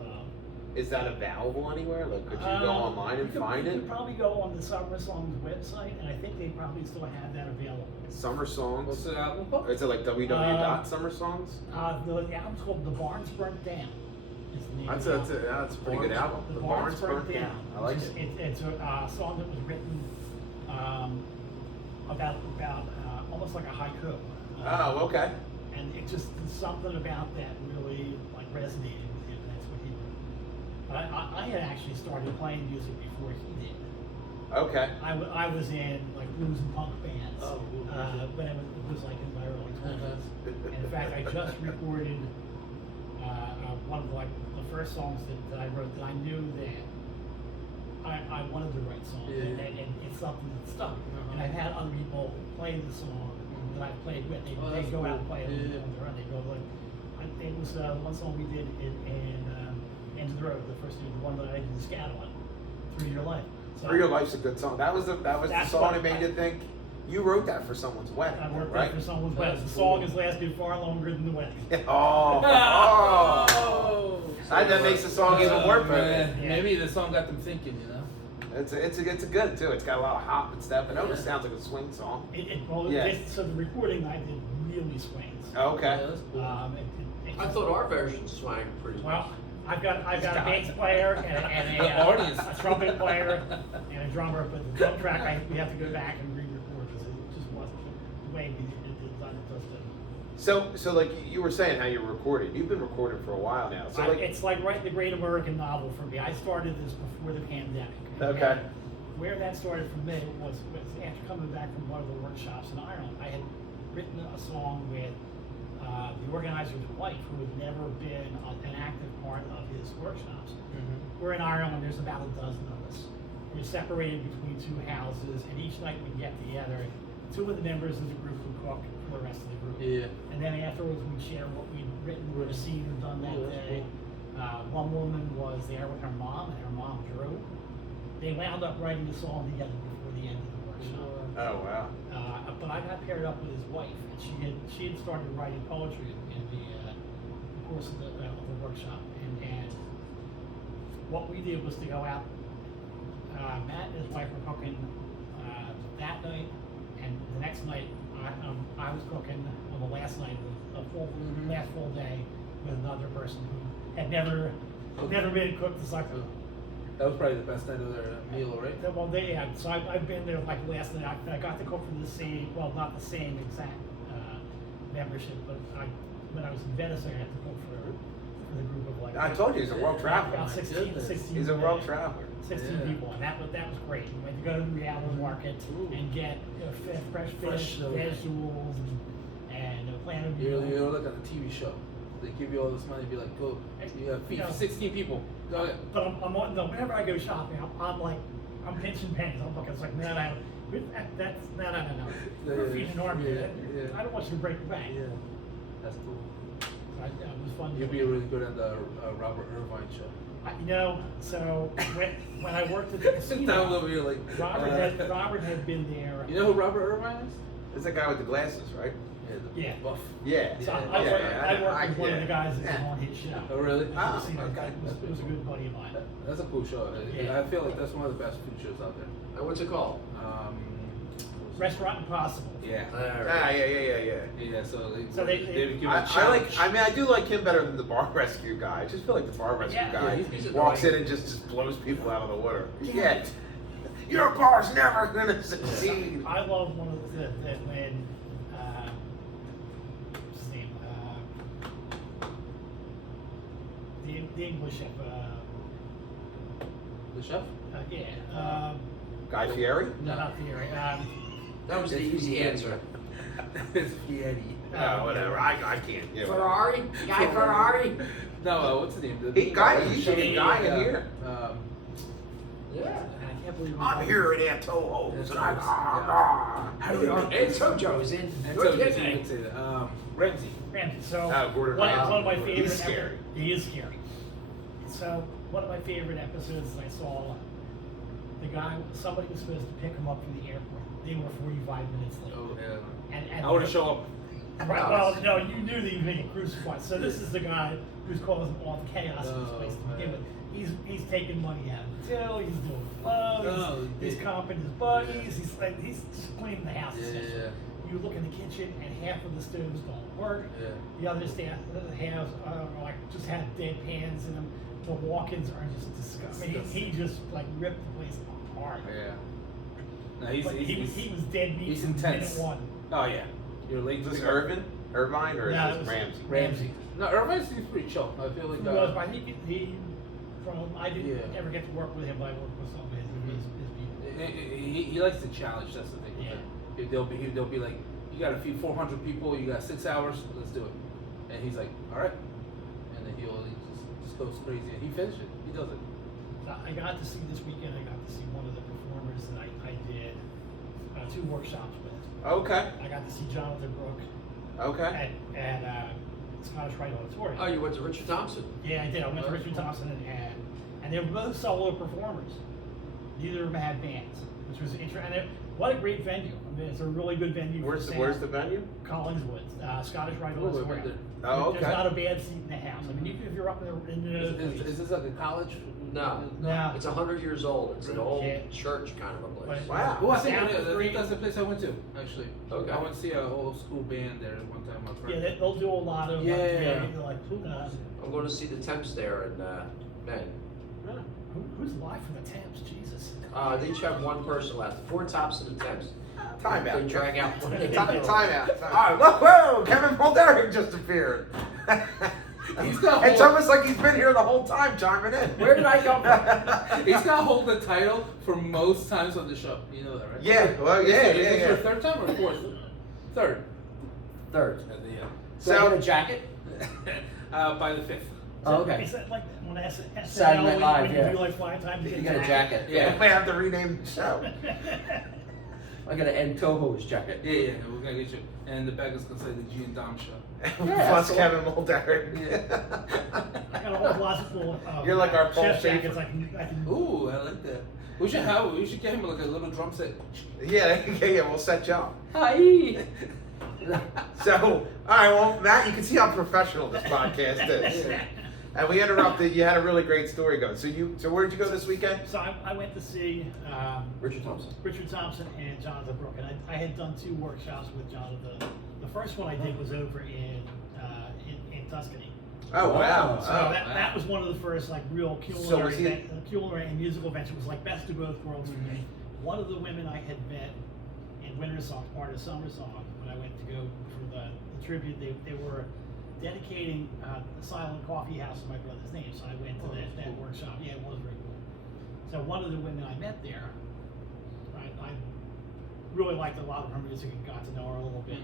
Is that available anywhere? Like, could you go online and find You it? could probably go on the Summer Songs website, and I think they probably still have that available. Summer What's songs. the album called? Is it like www.summersongs? The album's called The Barns Burnt Down. Is the name That's of a, the that's a album. that's a pretty good album. The Barns Burnt Down. Down. I like which is- it. It's a song that was written about almost like a haiku. Oh, okay. And it just something about that really like resonated with him. That's what he wrote. But I had actually started playing music before he did. Okay. I was in like blues and punk bands Oh, when it was like in my early 20s. And in fact, I just recorded one of like the first songs that I wrote that I knew that I wanted to write songs, Yeah. and it's something that stuck. And I've had other people play the song that I've played with. They Oh, that's go out and cool. play it Yeah. on their own. They go like, it was one song we did in End of the Road, the first the one that I did the scat on, Through Your Life. So For Your Life's a good song. That was the That's song what that made you think you wrote that for someone's wedding, I worked right? that for someone's wedding. The That's song cool. has lasted far longer than the wedding. Oh. That makes the song even more perfect. Yeah. Maybe the song got them thinking, you know? It's a good too. It's got a lot of hop and stuff. It almost Yeah. sounds like a swing song. Well, Yeah. so the recording I did really swings. Okay. Yeah, that's cool. I thought our version swang pretty much. Well, I've got a Guys. bass player and The audience. a trumpet player and a drummer, but the drum track we have to go back and re-record because it just wasn't the way we did it. So like you were saying how you recorded. You've been recording for a while now. So like It's like writing the great American novel for me. I started this before the pandemic. Okay. Where that started for me was after coming back from one of the workshops in Ireland. I had written a song with the organizer's wife, who had never been an active part of his workshops. We're in Ireland. There's about a dozen of us. We're separated between two houses, and each night we get together. Two of the members of the group would cook for the rest of the group. Yeah. And then afterwards, we'd share what we'd written or seen or done that Oh, that's day. One woman was there with her mom, and her mom drew. They wound up writing the song together before the end of the workshop. oh wow. But I got paired up with his wife, and she had started writing poetry in the course of the workshop. And what we did was to go out. Matt and his wife were cooking that night, and the next night I was cooking on the last night of the last full day with another person who had never been cooked as like a. That was probably the best night of their meal, right? Well, so I've been there like last night. I got to cook for the same, well, not the same exact membership, but when I was in Venice, I had to cook for the group of like. I told you he's a world traveler. About 16 He's a world traveler. 16 Yeah. people, and that was great. We went to go to the Real market and get fresh fish, vegetables, and plan a meal. You're like on a TV show. They give you all this money, be like, go, you have feed for 16 people. Go ahead. But whenever I go shopping, I'm pinching pennies. I'm looking, it's like, no. That's no. We're feeding an army. Yeah. I don't want you to break the bank. Yeah, that's cool. It was fun. You'd be really good at the Robert Irvine show. So when I worked at the Sit down casino, over here like. Robert had been there. You know who Robert Irvine is? It's that guy with the glasses, right? Yeah. Buff. Yeah. So Yeah, I worked with one of yeah. the guys that was Yeah. on his show. Oh, really? Ah, Casino. okay. It was a good buddy of mine. That's a cool show. Yeah. I feel like that's one of the best food shows out there. And what's it called? Restaurant Impossible. Yeah. Yeah, so So they give I a challenge. I do like him better than the bar rescue guy. I just feel like the bar rescue Yeah. guy He's walks in annoying. and just blows people out of the water. Yeah. Yeah. Your bar's never gonna succeed. I love one of the when what's his name? The English chef. The chef? Yeah. Guy Fieri? No, not Fieri. That was the easy answer. It's Fieri. No, whatever. I can't. Yeah, whatever. Ferrari? Guy Ferrari? No, what's his name? He should be guy in here. Yeah. I can't believe I'm here at Antojo's and I. How do you Antojo's in. Antonio, you can say that. Ramsey. Ramsey. So Gordon one Ramsay. of my favorite. He's scary. He is scary. So one of my favorite episodes I saw. Somebody was supposed to pick him up from the airport. They were 45 minutes late. Oh, yeah. And I would have shown up. Right, well, no, you knew that he was being crucified. So this is the guy who's causing all the chaos in this place to begin with. He's taking money out of the till. He's doing flow. He's comping his buddies. He's just cleaning the house. Yeah. You look in the kitchen and half of the stoves don't work. Yeah. The other half like just have dead pans in them. The walk-ins are just disgusting. He just like ripped the place apart. Yeah. No, he was dead meat he's from intense. minute one. Oh yeah. You're late. Is this Irvine, or No, is it this was Ramsey? Ramsey. No, Irvine seems pretty chill. I feel like. He was, but I think I didn't Yeah. ever get to work with him, but I worked with some of his people. He likes to challenge. That's the thing. Yeah. They'll be like, you got to feed 400 people. You got 6 hours. Let's do it. And he's like, all right. And then he just goes crazy. And he finishes it. He does it. So I got to see this weekend. I got to see one of the performers that I did 2 workshops with. Okay. I got to see Jonathan Brooke Okay. at Scottish Rite Auditorium. Oh, you went to Richard Thompson? Yeah, I did. I went to Richard Thompson and they were both solo performers. Neither of them had bands, which was interesting. What a great venue! I mean, it's a really good venue. Where's the venue? Collingswood, Scottish Rite Oh, Auditorium. Oh, okay. There's not a bad seat in the house. I mean, if you're up in the Is this like a college? No. No. It's 100 years old. It's an old Yeah. church kind of a place. But- Wow. Oh, I think Sound that's the place I went to, actually. Okay. I went to see a whole school band there one time. My friend. Yeah, they'll do a lot of Yeah. I'm going to see the Temps there in May. who's live from the Thames? Jesus. They each have one person left. 4 tops of the Temps. Time out. They drag out one. Time out. All right, look, whoa, Kevin Mulderrick just appeared. He's got It's whole- almost like he's been here the whole time chiming in. Where did I come from? He's got hold the title for most times on the show. You know that, right? Yeah, well, yeah, Is this yeah. your third time or fourth? Third. Third. Yeah. So I get a jacket? By the 5th. Oh, okay. Is that like when SNL, Saturday Night Live, when yeah. you do like 5 times You got a jacket. Yeah. We may have to rename the show. I got an Antojo's jacket. Yeah, we're gonna get you. And the back is gonna say the G and Dom show. Yeah, Plus so- Kevin Mulderrick. I got a whole closet full of You're like our Paul chef jackets. Schaefer. I can Ooh, I like that. We should get him like a little drum set. Yeah, we'll set you up. Hi. So, all right, well, Matt, you can see how professional this podcast is. Yeah. And we interrupted. You had a really great story going. So where'd you go this weekend? So I went to see Richard Thompson. Richard Thompson and Jonathan Brooke, and I had done 2 workshops with Jonathan. The first one I did was over in Tuscany. Oh wow! So Oh. that was one of the first like real So was he- culinary and musical events. It was like best of both worlds for me. One of the women I had met in Winter Song, part of Summer Song, when I went to go for the tribute, they were dedicating the Silent Coffee House in my brother's name. So I went to that workshop. Yeah, it was very cool. So one of the women I met there, I really liked a lot of her music and got to know her a little bit.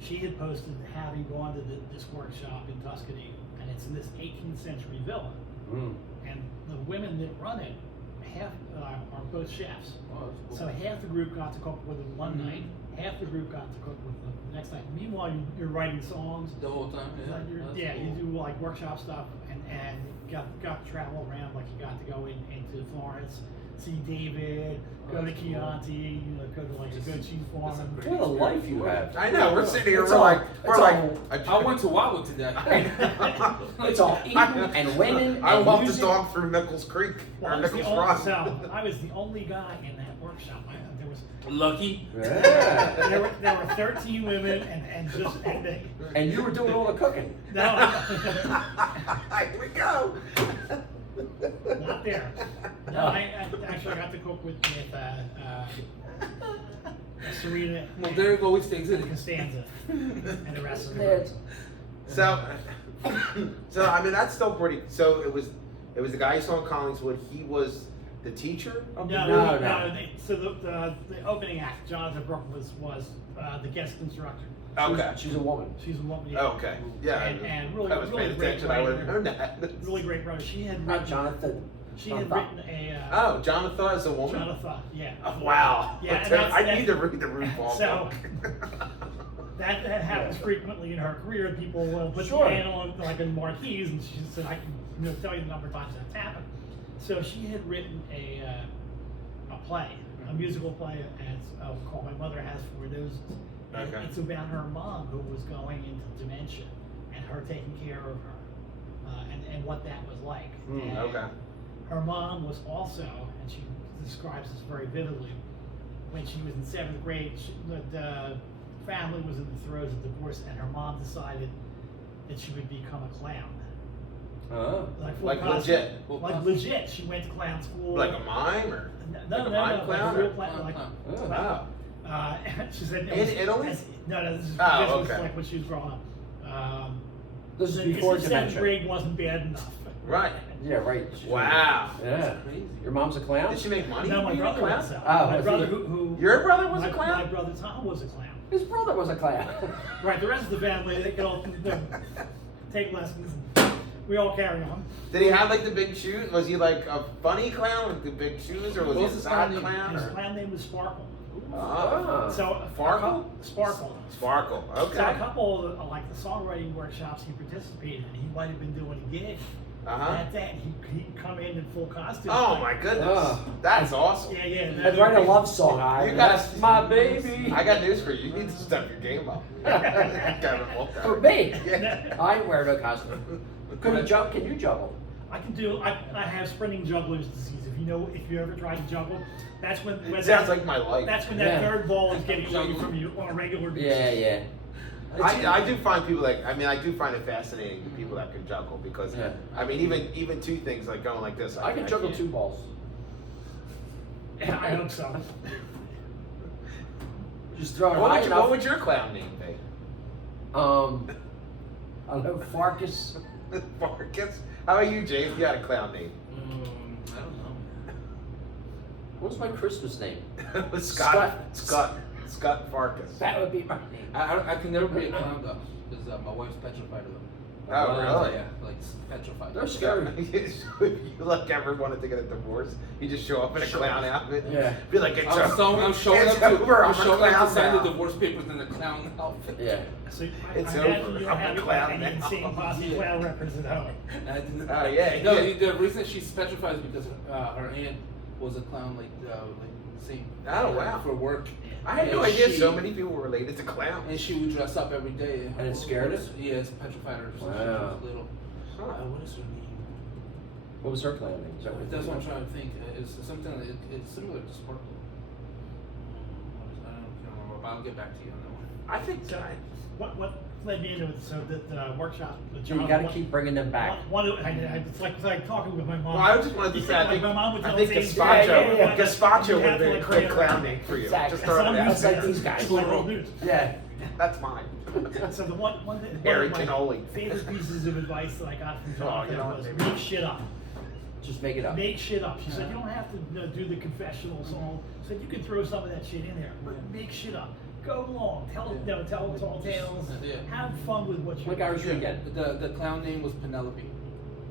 She had posted having gone to this workshop in Tuscany, and it's in this 18th century villa. And the women that run it, half are both chefs. Oh, that's cool. So half the group got to cook with them one night, half the group got to cook with them the next night. Meanwhile, you're writing songs. The whole time. Yeah. You do like workshop stuff, and got to travel around. Like you got to go into Florence, see David, go to that's cool. Chianti, go to like a goat cheese farm. What a life you have. I know. We're sitting here. It's We're all- like, it's all- I went to Wawa today. It's all eating and women I and walked the music. dog through Nichols Creek Well, or I was, Nichols the only, Run. so, I was the only guy in that workshop. There was Lucky. Yeah. there were 13 women and me. And you were doing all the cooking. No, Here we go. not there. No, I actually got to cook with Serena Well, Derek always takes it. and Costanza and the rest of the That's- So I mean that's still pretty. So it was the guy you saw in Collingswood. He was the teacher? No, of the No, movie? no. So the opening act, Jonathan Brooke was the guest instructor. Okay. She's a woman. She's a woman. Okay. Yeah. And really, I was really paying great attention. I would have writer. known that. Really great writer. She had Not written. Jonathan. She had Jonathan. written a. Oh, Jonathan is a woman. Jonathan, yeah. Oh, wow. Yeah, and I need to read the RuPaul So- book. That happens frequently in her career. People will put Sure. the Anna on like in marquees, and she said, "I can tell you the number of times that's happened." So she had written a play, a musical play, as called "My Mother Has Four Noses." And Okay. it's about her mom who was going into dementia, and her taking care of her, and what that was like. And Okay. her mom was also, and she describes this very vividly, when she was in 7th grade, the family was in the throes of divorce, and her mom decided that she would become a clown. Oh. Full Like costume. legit? Like legit. She went to clown school. Like a mime or? No, like a no, mime no, clown like a real or- clown. Like, Oh. Wow. she said In Italy? No, this is Oh, this was okay. like when she was growing up. This is So before 7th dementia. grade wasn't bad enough. Right. Yeah, right. Wow. Yeah. Crazy. Your mom's a clown? Did she make money? No, my being a brother clown? was so. Oh, My was brother he? who Your brother was my, a clown? My brother Tom was a clown. His brother was a clown. Right, the rest of the family, they go take lessons. And we all carry on. Did he have like the big shoes? Was he like a funny clown with the big shoes, or was he a What's his sad name? clown? His Or? clown name was Sparkle. Oh. So Farkle? Sparkle. Sparkle. So a Okay. couple of like the songwriting workshops he participated in, he might have been doing a gig. Uh huh. That day, he'd come in full costume. Oh my goodness. Oh. That's awesome. Yeah, yeah. I'd write a love song. You gotta- That's my baby. I got news for you. You need to step your game up. Kevin Wolf. For me. Yeah. I wear no costume. Can you jump? Can you juggle? I can do. I have sprinting juggler's disease. If you ever tried to juggle, that's when. It sounds like my life. That's when Yeah. that third ball is getting away from you on a regular basis. Yeah, yeah. I do find people like, I mean, I do find it fascinating, the people that can juggle, because, Yeah. I mean, even two things like going like this. I can juggle can't. 2 balls. Yeah, I hope so. Just throw it What high would, enough. what would your clown name be? I don't know, Farkas. Farkas? How about you, James? You got a clown name. I don't know. What's my Christmas name? Scott Farkas. That would be my name. I can never be a clown though, because my wife's petrified of them. Oh, really? Yeah, like petrified. They're scary. If you like ever wanted to get a divorce, you just show up in a Sure. clown outfit. Yeah. Be like, it's I'm showing it's up over. to, I'm I'm showing up a to sign clown the now. divorce papers in a clown outfit. Yeah. So It's I imagine over. you're I'm a having clown an now. insane posse Yeah. clown represent home. I didn't- Oh, yeah, No, yeah. the reason she's petrified is because her aunt was a clown, like same. Oh, wow. For work. I had no And idea she- so many people were related to clowns. And she would dress up every day. And it scared her? Yeah, it's petrified her. since she Wow. was little. Huh. What is her name? What was her clown name? Is that That's what I'm trying to think. It's something that it's similar to Sparkle. I don't remember, but I'll get back to you on that one. I think So what led me into it? So that workshop. With You gotta keep bringing them back. It's like talking with my mom. Well, I just wanted to You say, I like think, my mom would I tell think us, gazpacho, Yeah, yeah. gazpacho You would have have to, been a like, great create clown a- name for you. Exactly. Just throwing it out. That's like these guys. It's like old news. Yeah. That's mine. So the one thing, Harry one of my Cannoli. favorite pieces of advice that I got from Oh, Jonathan you know was what? make shit up. Just make it up. Make shit up. She said you don't have to do the confessional song. She said you can throw some of that shit in there, but make shit up. Go long. Tell tall tales. Yeah. Have fun with what you're Like Irish doing. Weekend. The clown name was Penelope.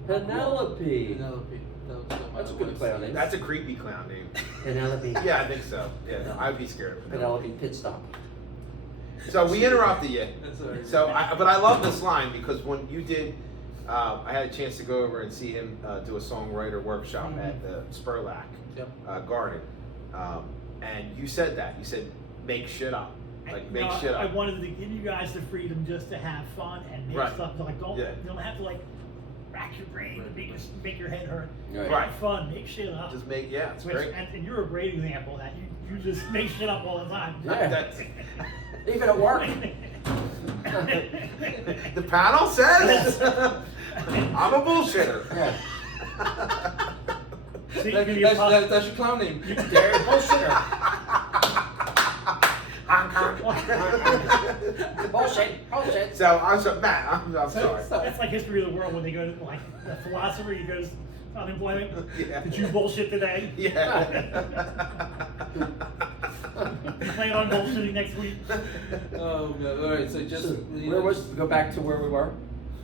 Penelope. Penelope. That was my That's a good wife's clown name. That's a creepy clown name. Penelope. Yeah, I think so. Yeah, no, I'd be scared of it. Penelope Pit Stop. So we interrupted you. That's all right. So, but I love this line because when you did, I had a chance to go over and see him do a songwriter workshop at the Spurlack Yep. Garden, and you said that. You said, "Make shit up." Like And, make you know, shit I up. wanted to give you guys the freedom just to have fun and make Right. stuff. Like Yeah. you don't have to like rack your brain and make your head hurt. Right. Have fun. Make shit up. Just make it's Which, great. and you're a great example of that. You just make shit up all the time. Yeah. That's, Even at work. the panel says I'm a bullshitter. Yeah. So you can be a pop- That's your clown name. They're bullshitter. Bullshit. Bullshit. So I'm so Matt. I'm sorry. That's like history of the world when they go to like the philosopher. He goes unemployment? Yeah. Did you bullshit today? Yeah. Plan on bullshitting next week? Oh man! All right, so just So, you where know, was, go back to where we were?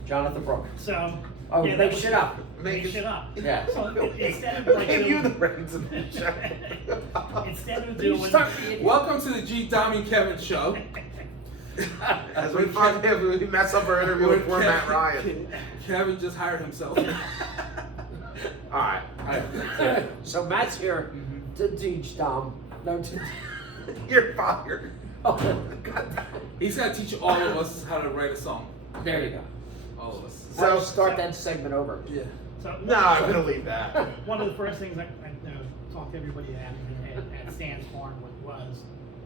Jonathan Brooke. So. Oh, yeah, that make was- shit up. Make shit up. Yeah. So instead Who of like gave you the doing, reins of the show? instead of You doing, start- welcome to the G. Tommy Kevin show. As we fuck him, we mess up our interview with poor Matt Ryan. Kevin just hired himself. Alright. So Matt's here to teach Dom. No, to, You're fired. oh, He's gonna teach all of us how to write a song. there you go. All of us. Why don't you So- start that segment over? Yeah. so. No, I'm gonna leave that. One of the first things I talked to everybody at Stan's Farm was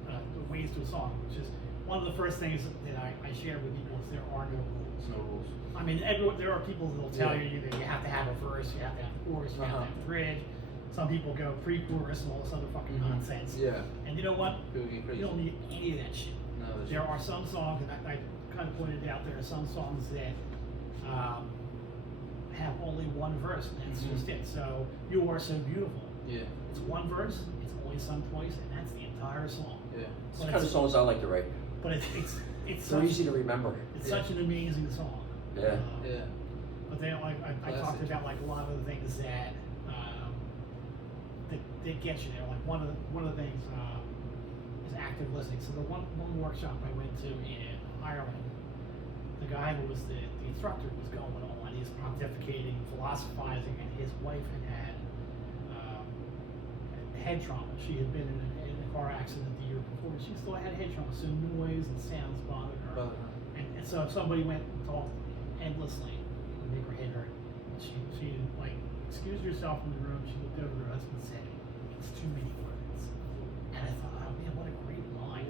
the ways to a song, which is one of the first things that I share with people is there are no rules. No rules. I mean, there are people that'll tell you that you have to have a verse, you have to have a chorus, you have to have a bridge. Some people go pre-chorus and all this other fucking nonsense. Yeah. And you know what? People get crazy. You don't need any of that shit. No, that's There are some songs, and I kind of pointed out, there are some songs that have only one verse, and that's just it. So, You Are So Beautiful. Yeah. It's one verse, it's only sung twice, and that's the entire song. Yeah. It's the kind of songs I like to write. But it's They're such, easy to remember. it's such an amazing song. Yeah. Yeah. But then I talked Classic. about like a lot of the things that that get you there. Like one of the things is active listening. So the one workshop I went to in Ireland, the guy who was the instructor was going on. He's pontificating, philosophizing, and his wife had head trauma. She had been in a car accident the year before. She still had head trauma, so noise and sounds bothered her. And so if somebody went and talked endlessly, it would make her head hurt. And she like excused herself from the room. She looked over at her husband and said, "It's too many words." And I thought, oh man, what a great line!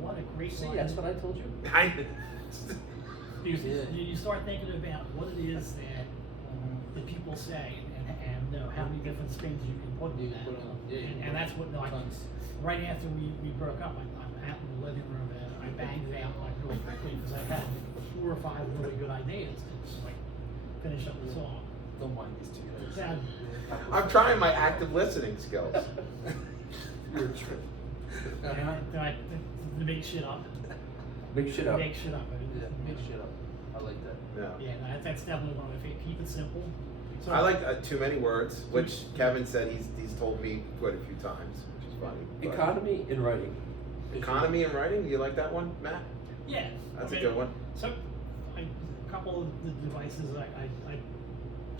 What a great See, line! that's what I told you. Because Yeah. you start thinking about what it is that people say and how many different spins you can put You in can that. put on- yeah, you can And that's what like Tons. right after we broke up, I'm out in the living room and I banged it out like really quickly because I had 4 or 5 really good ideas to just like finish up the song. Don't mind these two guys. Sad. I'm trying my active listening skills. You're a trip. To make shit up. Big shit up. Make shit up. Yeah, make shit up. I like that. Yeah. Yeah, no, that's definitely one of my favorites. Keep it simple. So, I like too many words, which Kevin said he's told me quite a few times, which is funny. but- Economy in writing. Economy and writing. You like that one, Matt? Yeah. That's I a mean, good one. So, a couple of the devices I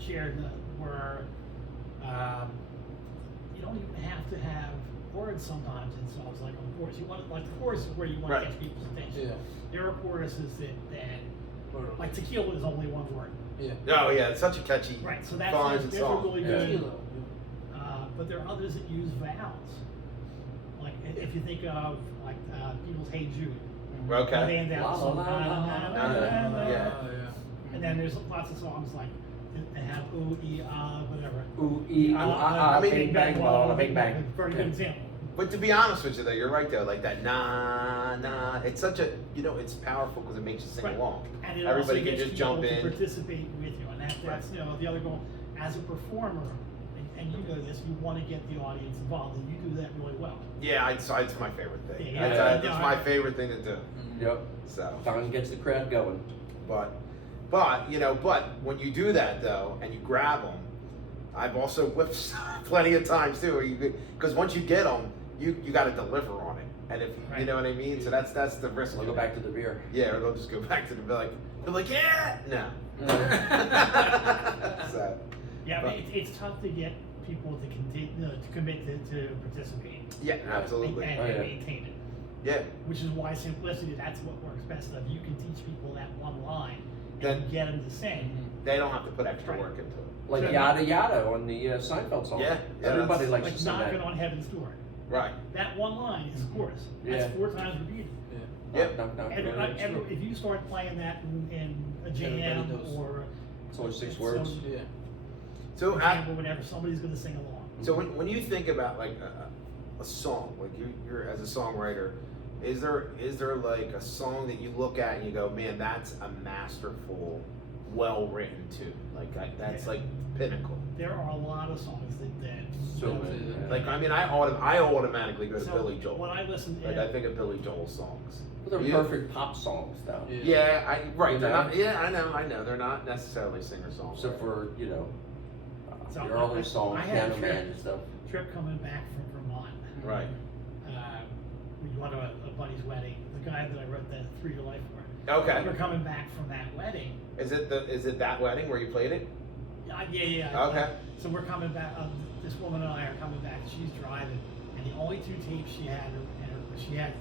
shared were, you don't even have to have words sometimes in songs like on the chorus. You want like the chorus is where you want Right. to catch people's attention. Yeah. There are choruses that like tequila is only one word. Yeah. Oh yeah, it's such a catchy, Right. So that's fun there's a song. really Yeah. good. But there are others that use vowels. Like if you think of like people's Hey Jude. Okay. They end out La, song, la, la, la, la, yeah. And then there's lots of songs like that have ooh, whatever. Ooh, ee, ah, bing, bang, ball, bing, bang. Very good example. But to be honest with you, though, you're right though. Like that, nah. It's such a, it's powerful because it makes you sing Right. along. And it Everybody also can gets just jump people to in. participate with you, and that's the other goal. As a performer, and you know this, you want to get the audience involved, and you do that really well. Yeah, it's my favorite thing. Yeah, That's yeah. my favorite thing to do. Yep. So, Don gets the crowd going. but when you do that though, and you grab them, I've also whipped plenty of times too. Because once you get them, you got to deliver on it, and if you Right. know what I mean. So that's the risk. We'll of go it. back to the beer. Yeah, or they'll just go back to they're like, yeah, no. So, Yeah, But- it's tough to get people to continue to commit to participate yeah, absolutely. and Oh, yeah. maintain it. Yeah, Which is why simplicity, that's what works best. If you can teach people that one line Then- and get them to sing, they don't have to put extra Right. work into it. Like So- yada yada on the Seinfeld song. Yeah, yeah, Everybody that's- likes like to sing knocking that. on heaven's door. Right. That one line is a chorus. Yeah. That's 4 times repeated. Yep. Knock, knock, knock, Every, knock, knock. if you start playing that in a jam Everybody knows. or It's only 6 some words. Yeah. So, jam or whatever, somebody's going to sing along. so when you think about like a song, like you're as a songwriter, is there like a song that you look at and you go, man, that's a masterful well written too. Like that's like pinnacle. There are a lot of songs that So many. Yeah. Like I mean, I automatically go to so Billy Joel. when I listen, Like I think of Billy Joel songs. They're Yeah. perfect pop songs, though. Yeah, right. You They're know? not. Yeah, I know. They're not necessarily singer songs. Except for, you know, So your early songs, I had a Piano trip- Man and stuff. trip coming back from Vermont. Right. We went to a buddy's wedding. The guy that I wrote that 3 to Life for. Okay. We're coming back from that wedding. Is it that wedding where you played it? Yeah. Okay. So we're coming back. This woman and I are coming back. She's driving, and the only 2 tapes she had, she had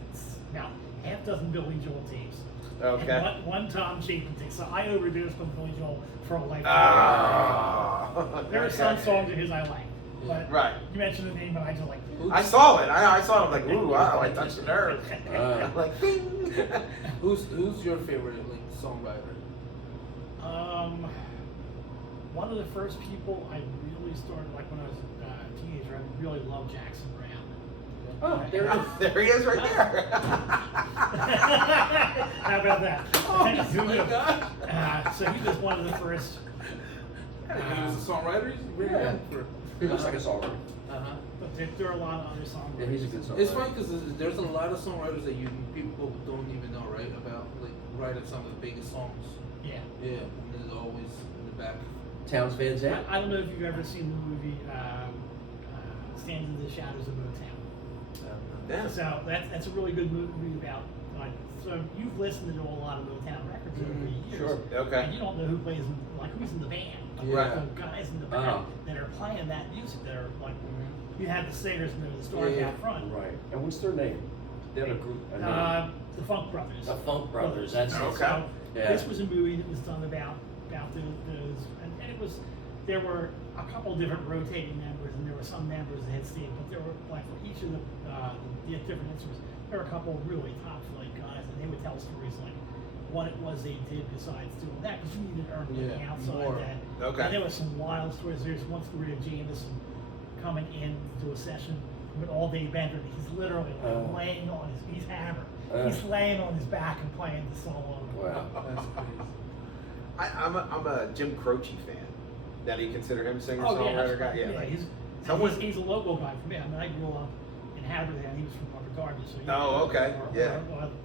about half dozen Billy Joel tapes. Okay. And one Tom Chapin tape. So I overdosed on Billy Joel for a lifetime. Ah. There are some songs of his I like, but Right. you mentioned the name, but I just like. I saw it. I saw it. I'm like, ooh, wow! I touched the nerve. I'm like, ding. Who's your favorite like songwriter? One of the first people I really started, like when I was a teenager, I really loved Jackson Brown. Oh, there it is. There he is, right there. How about that? Oh my gosh. So he was one of the first. He was a songwriter. He's really Yeah. good for. He looks like a songwriter. Uh-huh. But there are a lot of other songs. Yeah, he's a good songwriter. It's funny because there's a lot of songwriters that people don't even know, right? About like writing some of the biggest songs. Yeah. Yeah, and there's always in the back. Towns Van Zandt. I don't know if you've ever seen the movie Stand in the Shadows of Motown. Yeah. So that's a really good movie about. So you've listened to a lot of Motown records over the years. Sure. Okay. And you don't know who plays in, like who's in the band. Yeah. The guys in the band Oh. that are playing that music. That are like you have the singers and the stars Yeah. out front. Right. And what's their name? They have a group. A name. The Funk Brothers. The Funk Brothers. That's Okay. So Yeah. this was a movie that was done about those, and it was. There were a couple different rotating members, and there were some members that had stayed, but there were like for each of the different instruments, there were a couple really top flight guys, and they would tell stories like what it was they did besides doing that, because you needed to earn money Yeah, outside more. that. Okay. And there was some wild stories. There's one story of Jameson coming in to a session with All Day Bender. He's literally like laying on he's hammered. He's laying on his back and playing the solo. Wow. That's crazy. I'm a Jim Croce fan. Now, do you consider him a singer Oh yeah, songwriter that's guy? right. Yeah, like- he's, Someone- he's a local guy for me. I mean, I grew up in Havertown. He was from Upper Darby, so Oh, okay. Yeah.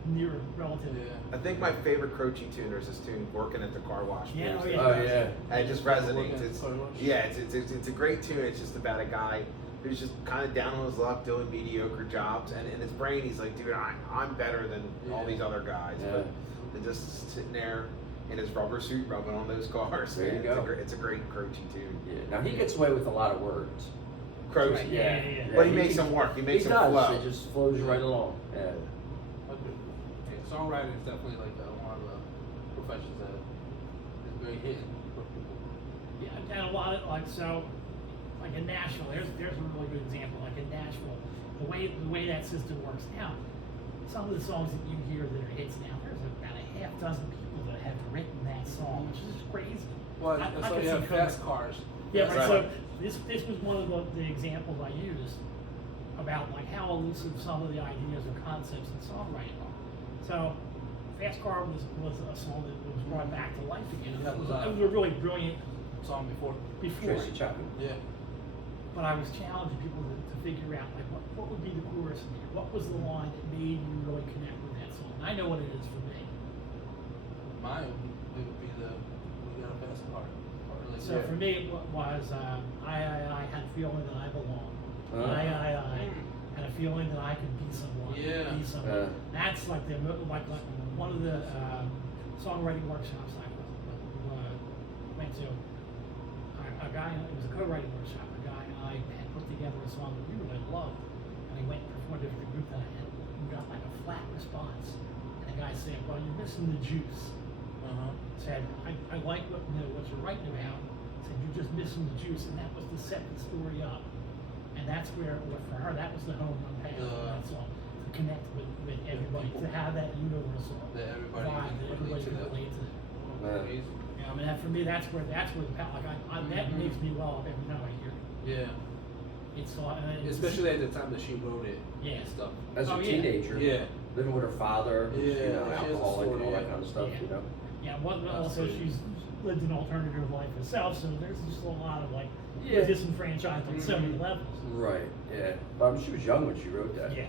near relative. Yeah. I think my favorite Croce tuner is this tune "Working at the Car Wash." Yeah, Music. oh, Oh yeah. And it just Working resonates. at the It's, Car Wash. yeah, it's a great tune. It's just about a guy who's just kind of down on his luck doing mediocre jobs, and in his brain he's like, dude, I'm better than all these other guys. Yeah. But they're just sitting there in his rubber suit rubbing on those cars. There you man. go. It's a great Croce tune. Yeah. Now he gets away with a lot of words. Croce. Right. Yeah. Yeah. But he makes them work. He makes He them does. flow. It just flows right along. Yeah. Okay. Yeah, songwriting is definitely like one of the professions that is very hidden for people. Yeah, and a lot of like in Nashville. There's a really good example. Like in Nashville, the way that system works now. Some of the songs that you hear that are hits now, there's about a half dozen people that have written that song, which is just crazy. Well, I so could you see have Cover- fast cars. Yeah, Right. so this was one of the examples I used about like how elusive some of the ideas or concepts in songwriting are. So Fast Car was a song that was brought back to life again. Yeah, It was, it was, it was a really brilliant Song before. Tracy Chapman. Yeah. but I was challenging people to figure out like what would be the chorus in here? What was the line that made you really connect with that song? And I know what it is for me. Mine would be we got a fast car. Or like, So for me, it was I had a feeling that I belong. I had a feeling that I could be someone. Yeah. Be someone. That's like like one of the songwriting workshops I went to. A guy, it was a co-writing workshop. A guy and I had put together a song that we really loved, and he went and performed it with the group that I had. We got like a flat response, and the guy said, "Well, you're missing the juice." Said, I like what you're writing about. Said, you're just missing the juice, and that was to set the story up. And that's where, for her, that was the home run pass of that song. To connect with everybody, to have that universal That everybody vibe that can everybody relate to can that. relate to. Amazing. You know, I mean, for me, that's where the power, like, that makes me well up every time I hear it. Yeah. It's like, Especially at the time that she wrote it. Yeah. And stuff. As a Oh, yeah. teenager. Yeah. Living with her father, who's, Yeah, you know, she has a alcoholic and all story, that yeah. kind of stuff, Yeah. you know. Yeah, also Absolutely. she's lived an alternative life herself, so there's just a lot of like Yeah. disenfranchised on so many levels. Right. Yeah. But I mean, she was young when she wrote that. Yeah.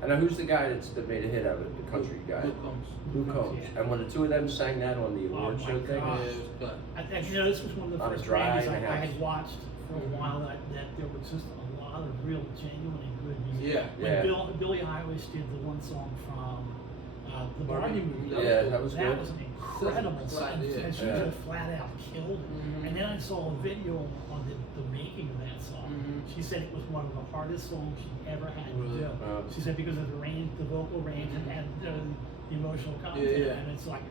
And now who's the guy that made a hit out of it? The country guy. Luke Combs. Luke Combs. Yeah. And when the two of them sang that on the Oh award my show thing. God. Yeah, it was good. This was one of the On a first drive Grammys I and a half. had watched for a while. That there was just a lot of real, genuine, and good music. Yeah. When Yeah. Billie Eilish did the one song from the Barbie. Barbie movie. Yeah, that was That good. was an incredible Flat, song, yeah. and she Yeah. just flat out killed it. Mhm. And then I saw a video on the making of that song. Mhm. She said it was one of the hardest songs she ever had to Really? do. She said because of the range, the vocal range, and the emotional content, Yeah. and it's like.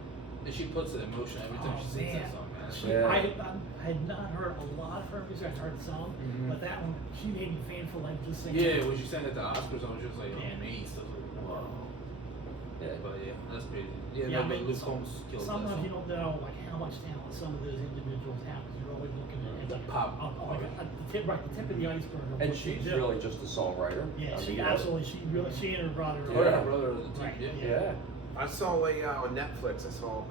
And she puts the emotion every time she sings that song, man. She, Yeah. I had not heard a lot of her music. I'd heard some, Mhm. but that one, she made me fan for like just singing. Yeah, when she sang at the Oscars, I was just like Yeah. amazed. I was like, wow. Yeah. But yeah, that's crazy. Yeah, Yeah, no, I but mean, Luke Combs killed that Sometimes song. you don't know like how much talent some of those individuals have because you're always looking at The like, pop. like the tip of the iceberg. Of And what they she's do. really just a songwriter. Yeah, I she mean, you know. absolutely. She and her brother. Yeah, Yeah. her brother was a team. Right, Yeah. Yeah. I saw on Netflix. I saw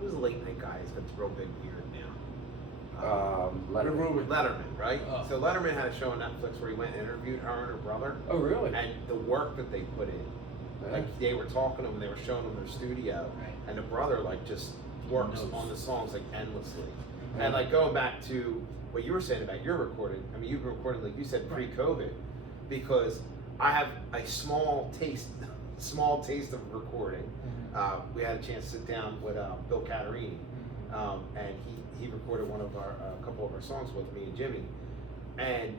who's a late night guy. He's got this real big beard now. Letterman. Letterman, right? Oh. So Letterman had a show on Netflix where he went and interviewed her and her brother, Oh, really? and the work that they put in. Yeah. Like they were talking to him, and they were showing him their studio, Right. and the brother like just works Knows. on the songs like endlessly. Mhm. And like going back to what you were saying about your recording, I mean you've been recording like you said Right. pre-COVID, because I have a small taste of recording. We had a chance to sit down with Bill Catarini, and he recorded a couple of our songs with me and Jimmy, and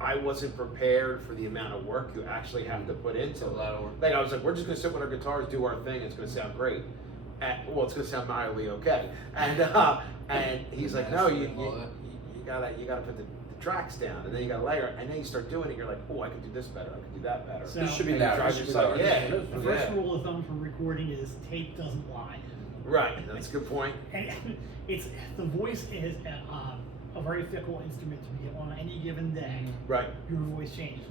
I wasn't prepared for the amount of work you actually have to put into A it. lot of work. Like I was like, we're just gonna sit with our guitars, do our thing, it's gonna sound great. Well, it's gonna sound mildly okay. And he's like, no, you gotta put the tracks down, and then you gotta layer, and then you start doing it. You're like, oh, I can do this better, I can do that better. So- This should be And you loud. drive This should be yourself- loud. yeah. The first Yeah. rule of thumb for recording is tape doesn't lie. Right, that's a good point. And it's the voice is a very fickle instrument to be on any given day. Right. Your voice changes.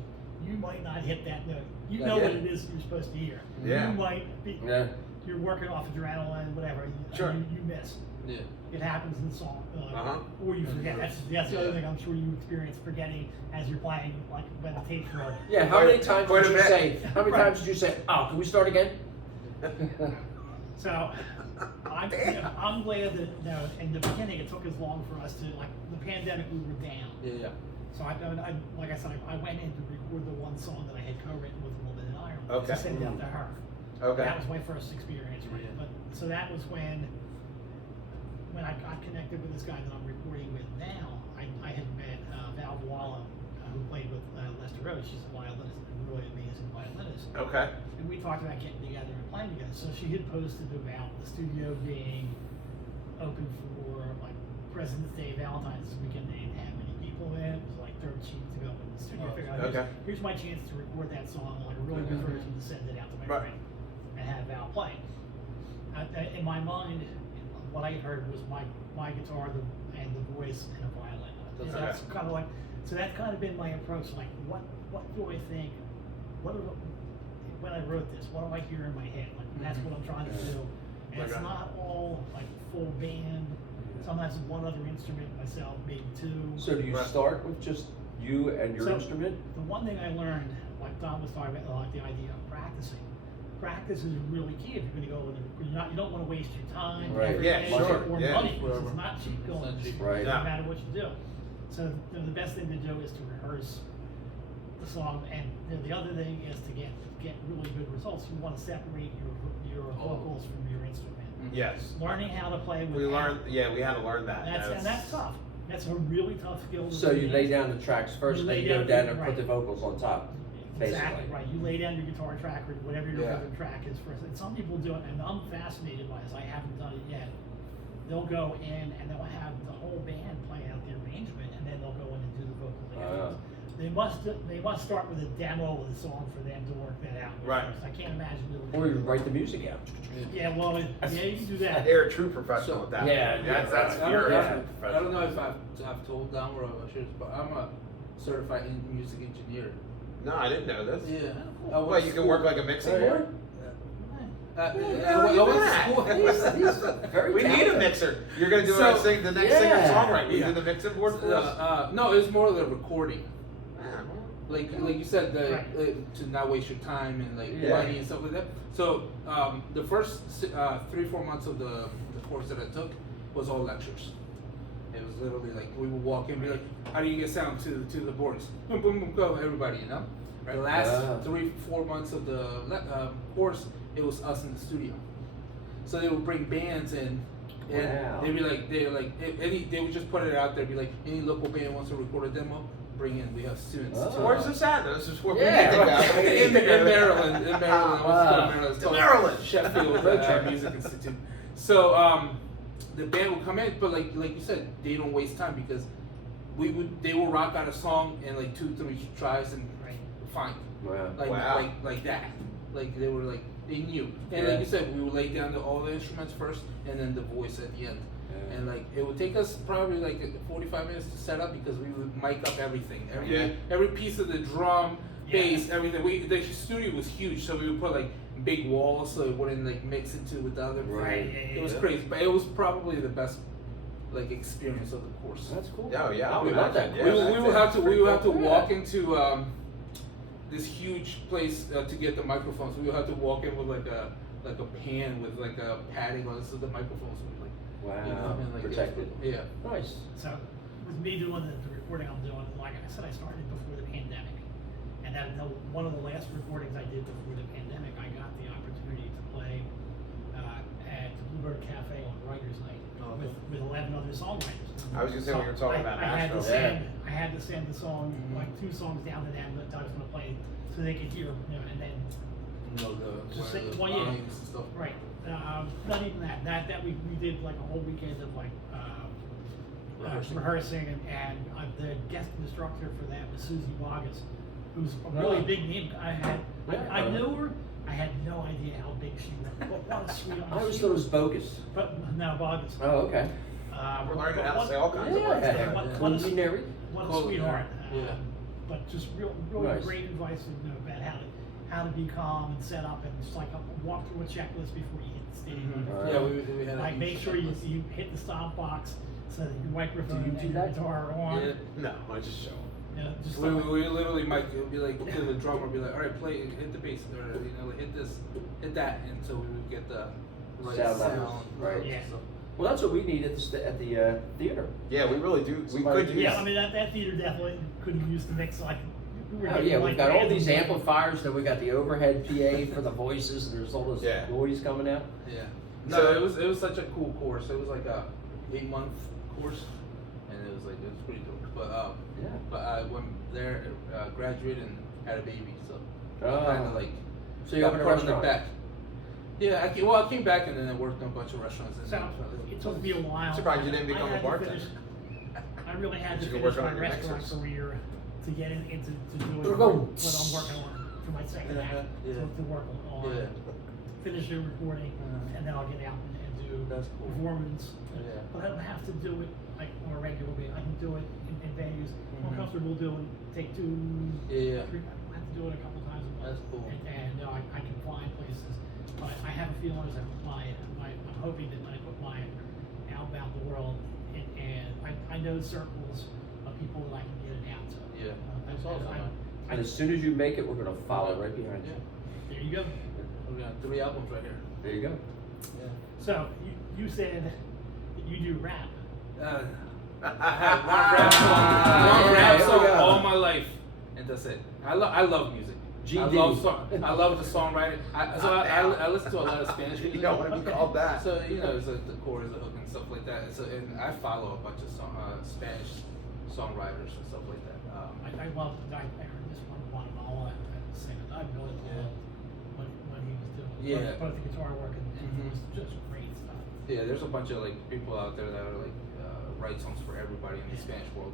You might not hit that note. You Yeah. know what it is you're supposed to hear. Yeah. You might be. Yeah. You're working off adrenaline, whatever. And Sure. you miss. Yeah. It happens in song, Uh-huh. or you forget. That's the other Yeah. thing I'm sure you experience forgetting as you're playing, like when the tape's rolling. Yeah, how Quite- many times quite did a you bit. say? How many Right. times did you say? Oh, can we start again? So I'm glad that in the beginning it took as long for us to like the pandemic we were down. Yeah. So like I said, I went in to record the one song that I had co-written with a woman in Ireland Okay. to send out to her. Okay. That was my first experience, right? Yeah. But so that was when I got connected with this guy that I'm recording with now. I had met Val Walla, who played with Lester Rhodes. She's a violinist, a really amazing violinist. Okay. And we talked about getting together and playing together. So she had posted about the studio being open for like President's Day, Valentine's weekend. They didn't have many people in. It was like 13 to go in the studio. I figured, Okay. here's my chance to record that song, like a really good version, to send it out to my Right. friend and have Val play. In my mind, what I heard was my guitar and the voice and a violin. And Okay. that's kind of like, so that's kind of been my approach. Like, what do I think? When I wrote this, what do I hear in my head? Like, that's what I'm trying to do. And it's Okay. not all like full band. Sometimes one other instrument, myself, maybe two. So do you Right. start with just you and your So- instrument? The one thing I learned, like Don was talking about, like the idea of practicing. Practice is really key if you're going to go in. You don't want to waste your time, Right. effort, Yeah, energy, sure, or yeah. money. Because Whatever. it's not cheap going. It's not cheap. Right. Yeah. No matter what you do. So the best thing to do is to rehearse the song, and the other thing is to get really good results. You want to separate your vocals from your instrument. Yes. Learning how to play with We learned. Yeah, we had to learn that. that's tough. That's a really tough skill. to So you learn. lay down the tracks first, You then lay you go down- down and right. put the vocals on top. Exactly, basically. right. You lay down your guitar track or whatever your Yeah. rhythm track is first. And some people do it, and I'm fascinated by this. I haven't done it yet. They'll go in and they'll have the whole band play out the arrangement, and then they'll go in and do the vocals afterwards. They must start with a demo of the song for them to work that out. Right. First. I can't imagine doing Or you write the music out. Yeah, well, you can do that. They're a true professional So- at that. Yeah, that's I you're don't, a know, true I don't know professional. if I've told them or I should, but I'm a certified music engineer. No, I didn't know this. Yeah. Well, you can work like a mixing Oh, yeah? board. I look went at to school. He's very We need a talented. mixer. You're gonna do So- the next Yeah. singer-songwriter. You Yeah. do the mixing board for us? No, it was more of the recording. Yeah. Like you said, Right. to not waste your time and like Yeah. money and stuff like that. So the first 3-4 months of the course that I took was all lectures. It was literally like we would walk in and be like, how do you get sound to the boards? Boom, boom, boom, go, everybody, you know? The last 3-4 months of the course, it was us in the studio. So they would bring bands in, and Wow. they would just put it out there, be like, any local band wants to record a demo, bring in. We have students. Oh. too. Where's this at? This is what Yeah, we need to right. go. in Maryland. I Wow. went to Maryland. It's To called Maryland. Sheffield Road trip. Music Institute. So the band would come in, but like you said, they don't waste time because they will rock out a song in like 2-3 tries and Right. fine, Wow. like that. Like they were like they knew. And Yeah. like you said, we would lay down all the instruments first and then the voice at the end. And like it would take us probably like 45 minutes to set up because we would mic up everything, every piece of the drum, bass, everything. The studio was huge, so we would put like big walls so it wouldn't like mix into with the other. Right. It was crazy, but it was probably the best like experience of the course. That's cool. Oh, yeah, I we would love that. imagine, We, yeah. we that's would it. have to Pretty we would have to cool. walk into this huge place to get the microphones. We would have to walk in with like a pan with like a padding on it so the microphones would be like Wow. and, like, Protected. Yeah. Nice. So with me doing the recording I'm doing, like I said, I started before the pandemic. And that one of the last recordings I did before the pandemic, I got the opportunity to play at the Bluebird Cafe on Writers Night with 11 other songwriters. I was gonna say when you were talking about Nashville. I had to send the song, like 2 songs down to them that I was gonna play so they could hear, and then Just say- the well, yeah. lines and stuff. right. Not even that we did like a whole weekend of like rehearsing and the guest instructor for that was Susie Bogus, who's a really Wow. big name. I Yeah. knew her. I had no idea how big she was. What a sweetheart. I always thought it was bogus. But no, Bogus. Oh, okay. We're learning how to what- say all kinds of words. Yeah. What a- Culinary. What a Cool, sweetheart. yeah. But just really Nice. great advice about how to be calm and set up and just like walk through a checklist before you hit the stage. Right. Yeah, we had a Like huge make sure checklist. you hit the stop box so that your microphone Do you do and your that? guitar are on. Yeah. No, I just show 'em. You know, just We like- literally might be like to the drummer, be like, all right, play, hit the bass, or hit this, hit that, until we would get the right Sound sound. levels, right. Yeah. So, Well, that's what we need at the theater. Yeah, we really do. We Somebody could do use. yeah, I mean that theater definitely could have used the mix like. we were Oh getting, yeah, we've like, got all random- these amplifiers, then we got the overhead PA for the voices, and there's all this Yeah. noise coming out. yeah. No, So- it was such a cool course. It was like a 8-month course, and it was pretty dope. Yeah. But I went there, graduated, and had a baby, so Oh. kind of like So you got opened a put on the restaurant. back. Yeah, I came back and then I worked in a bunch of restaurants. And So it took me a while. Surprised you didn't I become had a to bartender. finish- I really had to You could finish work my on your restaurant mixers. career to get into doing Boom. what I'm working on for my second act. Yeah. To work on Yeah. finish the recording, Uh-huh. and then I'll get out and do That's cool. performance. Yeah. But I don't have to do it like on a regular basis. I can do it in venues. I'm Mhm. comfortable doing take 2, Yeah. 3. I don't have to do it a couple times a month. That's cool. And I can find places. But I have a feeling as I put I'm hoping that when I put mine out about the world, and I know circles of people that I can get it out to. Yeah. That's awesome, man. And as soon as you make it, we're gonna follow right behind you. Yeah. There you go. We got 3 albums right here. There you go. Yeah. So you said that you do rap. I had one rap here song we go. all my life, and that's it. I love music. GD. I love the songwriting. I listen to a lot of Spanish music. You don't want to be called that. So it's like the chorus, the hook, and stuff like that. And I follow a bunch of Spanish songwriters and stuff like that. I love. I heard this one Guatemala sing it. I really Yeah. loved what he was doing. Yeah. Both the guitar work and Mhm. it was just great stuff. Yeah, there's a bunch of like people out there that are like write songs for everybody in the Spanish world.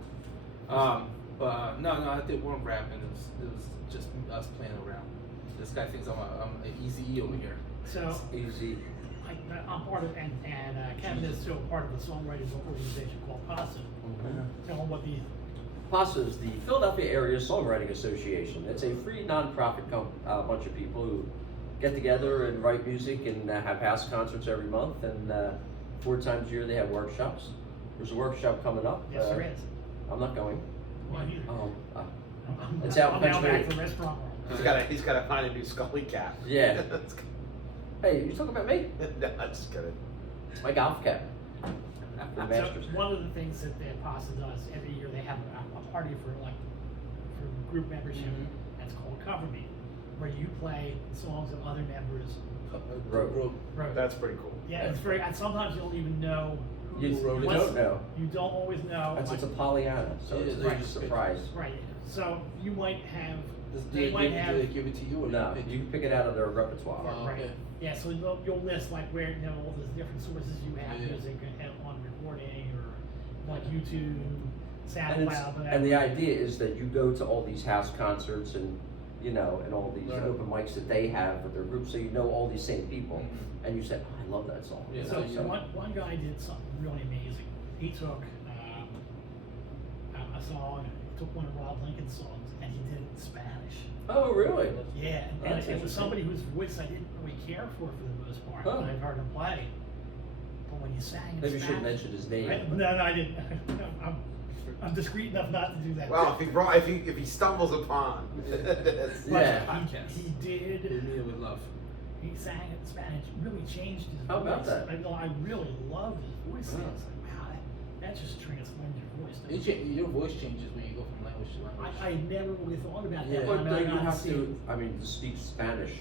But no, I did one rap and it was just us playing around. This guy thinks I'm an easy E over here. So Easy. I'm part of and Kevin is still part of the songwriters organization called PASA. Tell them what the PASA is the Philadelphia Area Songwriting Association. It's a free nonprofit bunch of people who get together and write music and have house concerts every month, and 4 times a year they have workshops. There's a workshop coming up. Yes, there is. I'm not going. Well, you- It's out in I'm now back Pennsylvania. to the restaurant world. He's gotta find a new Scully cap. Yeah. Hey, you talking about me? No, I'm just kidding. It's my golf cap. For the So Masters. one of the things that the PASA does every year, they have a party for group membership. That's called Cover Me, where you play songs of other members Wrote. wrote. That's pretty cool. Yeah, it's very. And sometimes you don't even know. You wrote it. what's- don't know. You don't always know. That's like- it's a Pollyanna, so Yeah, it's they're a just- surprise. right. So you might have. Do They they might have. give it to you or No, you pick you pick it out of their repertoire. Oh, Right. okay. Yeah, so you'll list like where all the different sources you have Yeah. music on recording or like YouTube, And, it's, SoundCloud, whatever. and the idea is that you go to all these house concerts and and all these Right. open mics that they have with their groups, so you know all these same people, Mhm. and you say, oh, I love that song. Yeah, So so one guy did something really amazing. He took a song, took one of Rob Lincoln's songs, and he did it in Spanish. Oh, really? Yeah, and That's it was interesting. somebody whose voice I didn't really care for the most part Oh. when I heard him play. But when he sang in Maybe you Spanish, shouldn't mention his name. No, I didn't. I'm discreet enough not to do that. Well, if he stumbles upon. But Yeah. Podcast. he did. Hit me with love. He sang in Spanish, really changed his How about voice. that? I really loved his voice. Yeah. It's like, wow, that just transformed your voice. Your voice changes when you go from language to language. I never really thought about Yeah. that. But when I you got have see to, to speak Spanish.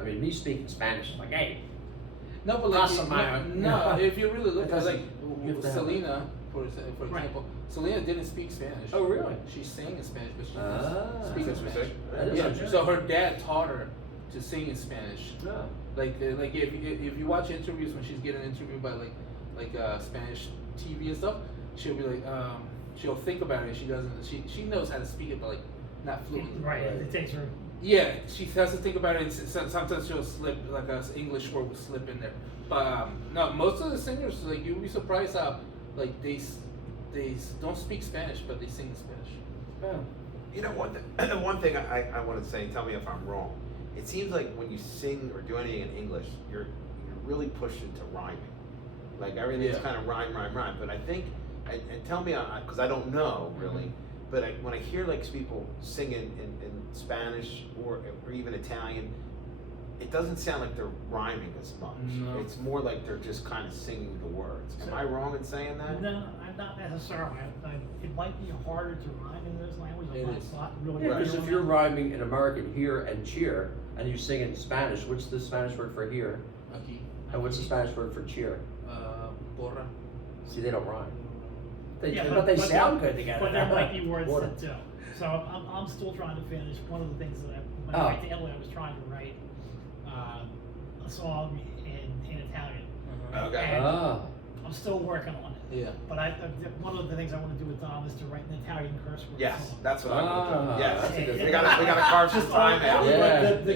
I mean, me speaking Spanish is like, hey, No, but like Pasa, man. no, if you really look It at doesn't- like you have to have Selena, for Right. example, Selena didn't speak Spanish. Oh, really? She sang in Spanish, but she Ah. didn't speak in Spanish. That is Yeah, interesting. so her dad taught her to sing in Spanish. No. Like if you watch interviews when she's getting interviewed by like Spanish TV and stuff, she'll be like she'll think about it. She doesn't. She knows how to speak it, but like not fluently. right, Right. it takes her. Yeah, she has to think about it. And sometimes she'll slip like a English word will slip in there. But no, most of the singers like you'll be surprised how like they don't speak Spanish, but they sing in Spanish. Yeah. You know, one thing I want to say, tell me if I'm wrong. It seems like when you sing or do anything in English, you're really pushed into rhyming. Like everything's Yeah. kind of rhyme. But I think, and tell me, because I don't know really, but when I hear like people singing in Spanish or even Italian, it doesn't sound like they're rhyming as much. No. It's more like they're just kind of singing the words. Am I wrong in saying that? No, I'm not necessarily. It might be harder to rhyme in those languages. It I'm is. not really. Yeah, because clear if on you're that. rhyming in American here and cheer, and you sing in Spanish, what's the Spanish word for here? Aquí, And what's the Spanish word for cheer? porra. See, they don't rhyme. Yeah, but they sound there- good together. But there might be words Water. that do. So I'm still trying to finish. One of the things that when Oh. I went to Italy, I was trying to write a song in Italian. Okay. Ah. I'm still working on it. Yeah. But one of the things I want to do with Dom is to write an Italian curse word Yes, song. that's what I'm Ah, gonna do. Yes, that's a good we gotta carve some Just time out. Yeah. The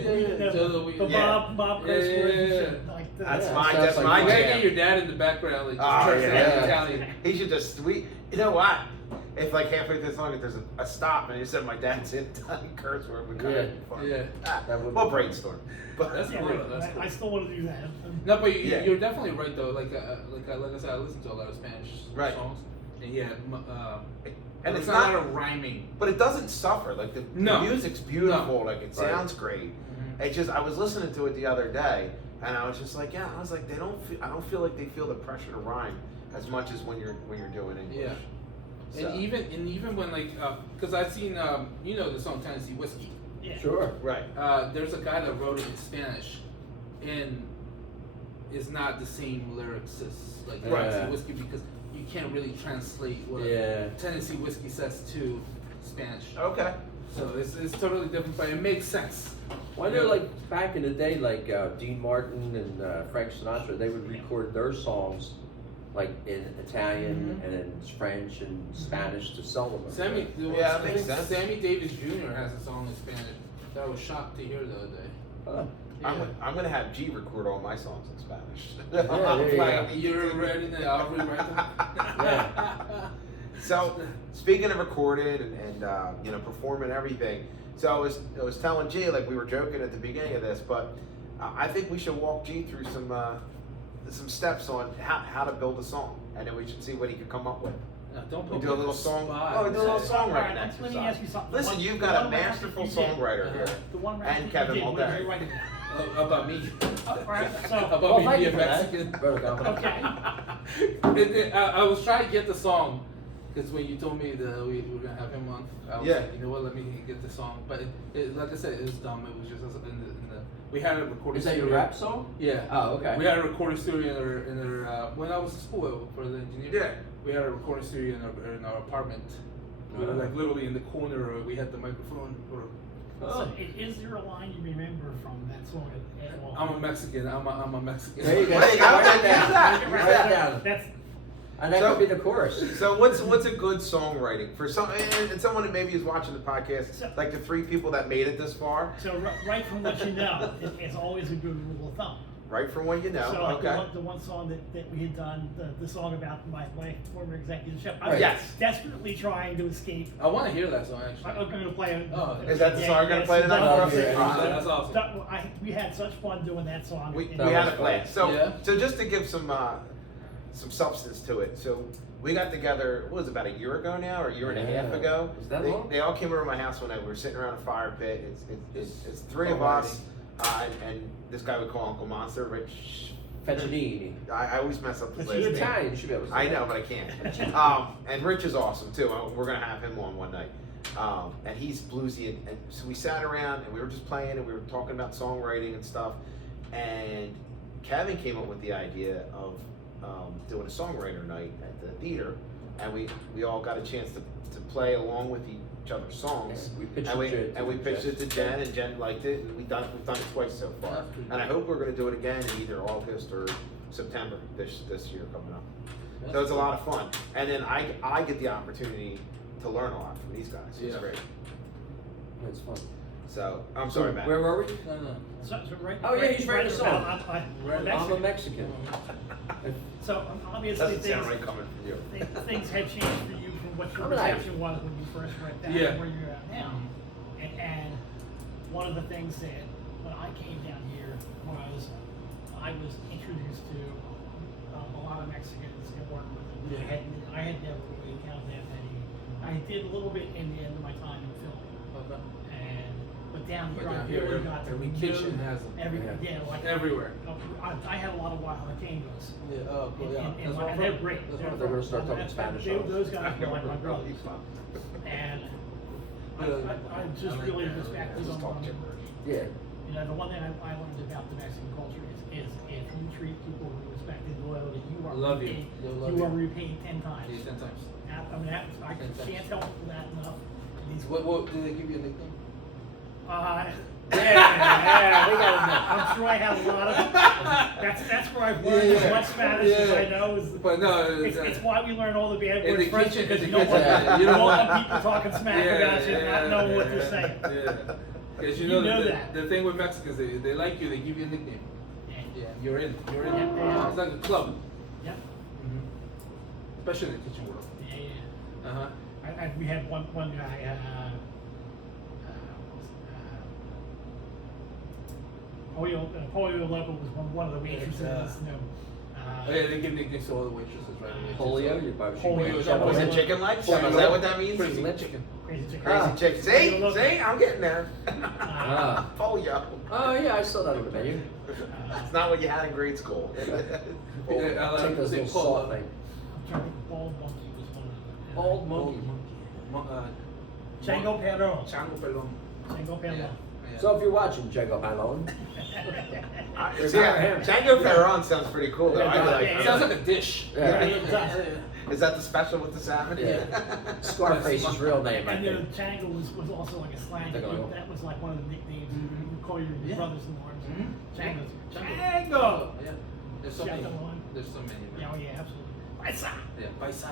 Yeah. Bob curse Yeah, word yeah, and yeah. shit like that. That's Yeah, my sounds that's like my You fun. gotta jam. get your dad in the background, like just Oh, translate yeah. Italian. He should just you know what? If like halfway through the song, if there's a stop and you said my dad's in curse word, would kind Yeah. of be fun. Yeah. That would We'll be- brainstorm. But That's Yeah, cool. right. That's cool. I still want to do that. No, but Yeah. you're definitely right though. Like I said, I listen to a lot of Spanish Right. songs, and yeah, and it's it's not a not, lot of rhyming. but it doesn't suffer. Like the No. music's beautiful. Like it Right. sounds great. It just I was listening to it the other day, and I was just like, yeah, I was like, I don't feel like they feel the pressure to rhyme as much as when you're doing English. Yeah. So, And even when like, because I've seen, you know the song Tennessee Whiskey. Yeah. Sure. right. There's a guy that wrote it in Spanish, and it's not the same lyrics as like Right. Tennessee Whiskey because you can't really translate what Yeah. Tennessee Whiskey says to Spanish. Okay. So it's totally different, but it makes sense. Well, I know, like back in the day, like Dean Martin and Frank Sinatra, they would record their songs like in Italian and in French and Spanish to sell them. Sammy, Yeah, that makes I think sense. Sammy Davis Jr. has a song in Spanish that I was shocked to hear the other day. Huh. I'm gonna have G record all my songs in Spanish. there you go. You're ready to I'll rewrite them. Yeah. So speaking of recording and performing everything, so I was telling G, like we were joking at the beginning of this, but I think we should walk G through some steps on how to build a song, and then we should see what he could come up with. Don't We put do me a on little the song. spot. Oh, we do a little All songwriting right, let me exercise. ask you something. Listen, The you've one got a record masterful you did, songwriter Uh-huh. here, The one record and you Kevin did, what did Mulder. you write it down? About me. All right, so, About Well, me thank being you for that, Mexican. Brother Dom. okay. I was trying to get the song because when you told me that we were gonna have him on, I was Yeah. like, you know what, let me get the song. But like I said, it was dumb. It was just in the we had a recording. Is that your studio. rap song? Yeah. Oh, okay. We had a recording studio in our when I was in school for the engineering. Yeah. We had a recording studio in our apartment. We were like literally in the corner. We had the microphone. So, is there a line you remember from that song at all? I'm a Mexican. I'm a Mexican. There you go. There you go. Write Use that down. that. Write that down. That's, And that So- could be the chorus. So what's a good songwriting for some and someone that maybe is watching the podcast, So- like the 3 people that made it this far, so right from what you know, it's always a good rule of thumb. right from what you know. So like Okay. the one song that we had done, the song about my former executive chef. I Right. was Yes. desperately trying to escape. I want to hear that song actually. I'm going to play it. Oh, Is that the Yeah, song you're gonna yes, play tonight that for was us? it. Alright. That's awesome. We had such fun doing that song. We And- had a was plan. fun. So Yeah. so just to give some substance to it. So we got together, what was it, about a year ago now, or a year and a half Yeah. ago? Is that they, long? they all came over to my house one night. We were sitting around a fire pit. It's 3 of Songwriting. us, and this guy we call Uncle Monster, Rich. Fettuccine. I always mess up his But last You're name. Italian. You should be able to say I that. know, but I can't. And Rich is awesome too. We're gonna have him on one night. And he's bluesy, and so we sat around and we were just playing and we were talking about songwriting and stuff. And Kevin came up with the idea of doing a songwriter night at the theater, and we all got a chance to play along with each other's songs. We pitched And we, it to and we Jen. pitched it to Jen, and Jen liked it, and we've done it twice so far. That's pretty And I hope we're gonna do it again in either August or September this year coming up. So it's a lot of fun, and then I get the opportunity to learn a lot from these guys. It's Yeah. great. That's fun. So I'm sorry, Matt. Where were we? No. So right, Oh, yeah, he's writing a song. Right, I'm a Mexican. So obviously Doesn't sound things, right coming from you. things have changed for you from what your I'm an Irish. perception was when you first read that Yeah. to where you're at now. And one of the things that when I came down here was I was introduced to a lot of Mexicans and worked with them. Yeah. I had never really encountered that many. I did a little bit in the end of my time in film. Okay. But down here, But I down here, really got to every know kitchen has them. yeah, like Everywhere. I had a lot of Oaxacangas. Yeah. Oh, cool. Yeah. And That's where I'm they're from. great. That's where I'm They're from. gonna start talking Spanish. Those guys were like my brothers. And I just really respect them. Yeah. You know, the one thing I learned about the Mexican culture is if you treat people with respect and loyalty, you are Love you. repaid. They'll love You are you. repaid 10 times. Yeah, 10 times. I mean, I 10 times. can't tell people that enough. These, What did they give you a nickname? yeah, we got it. I'm sure I have a lot of. That's where I've learned as much Spanish as I know. Is But no, it's why we learn all the bad in words the French kitchen- because in you the don't want kitchen, you yeah. don't want people talking smack about you, not knowing what they're saying. Yeah. Because you You know, know the, that. the thing with Mexicans, they like you, they give you a nickname. Yeah, you're in. You're in. Yeah, yeah. It's like a club. Yeah, Especially in the kitchen world. yeah, yeah. Uh huh. We had one guy. Polio Loco was one of the waitresses. Oh, yeah, they give nicknames to all the waitresses, right? Polio, your barbecue. Polio, Chef. Was it chicken legs? Is that what that means? Crazy chicken. Crazy chicken. Crazy chicken. See, I'm getting there. Ah. Polio. Oh yeah, I saw that on the menu. It's not what you had in grade school. Take those little salt thing. I'm trying to think, Bald Monkey was one of them. Bald monkey. Chango Perro. Chango pelon. Chango Perro. Yeah. So if you're watching Django Palon, See, Django Perron sounds pretty cool though. I like It it. sounds like a dish. Yeah. It does. Is that the special with the salmon? Yeah. Scarface's real name, I And think. Chango was also like a slang. Take a look. That was like one of the nicknames Mhm. you call your Yeah. brothers-in-law. Mhm. Chango's. Chango. Chango. Yeah. There's so Chef many. one. There's so many. Yeah, Man. oh yeah, absolutely. Paisa. Yeah. Paisa.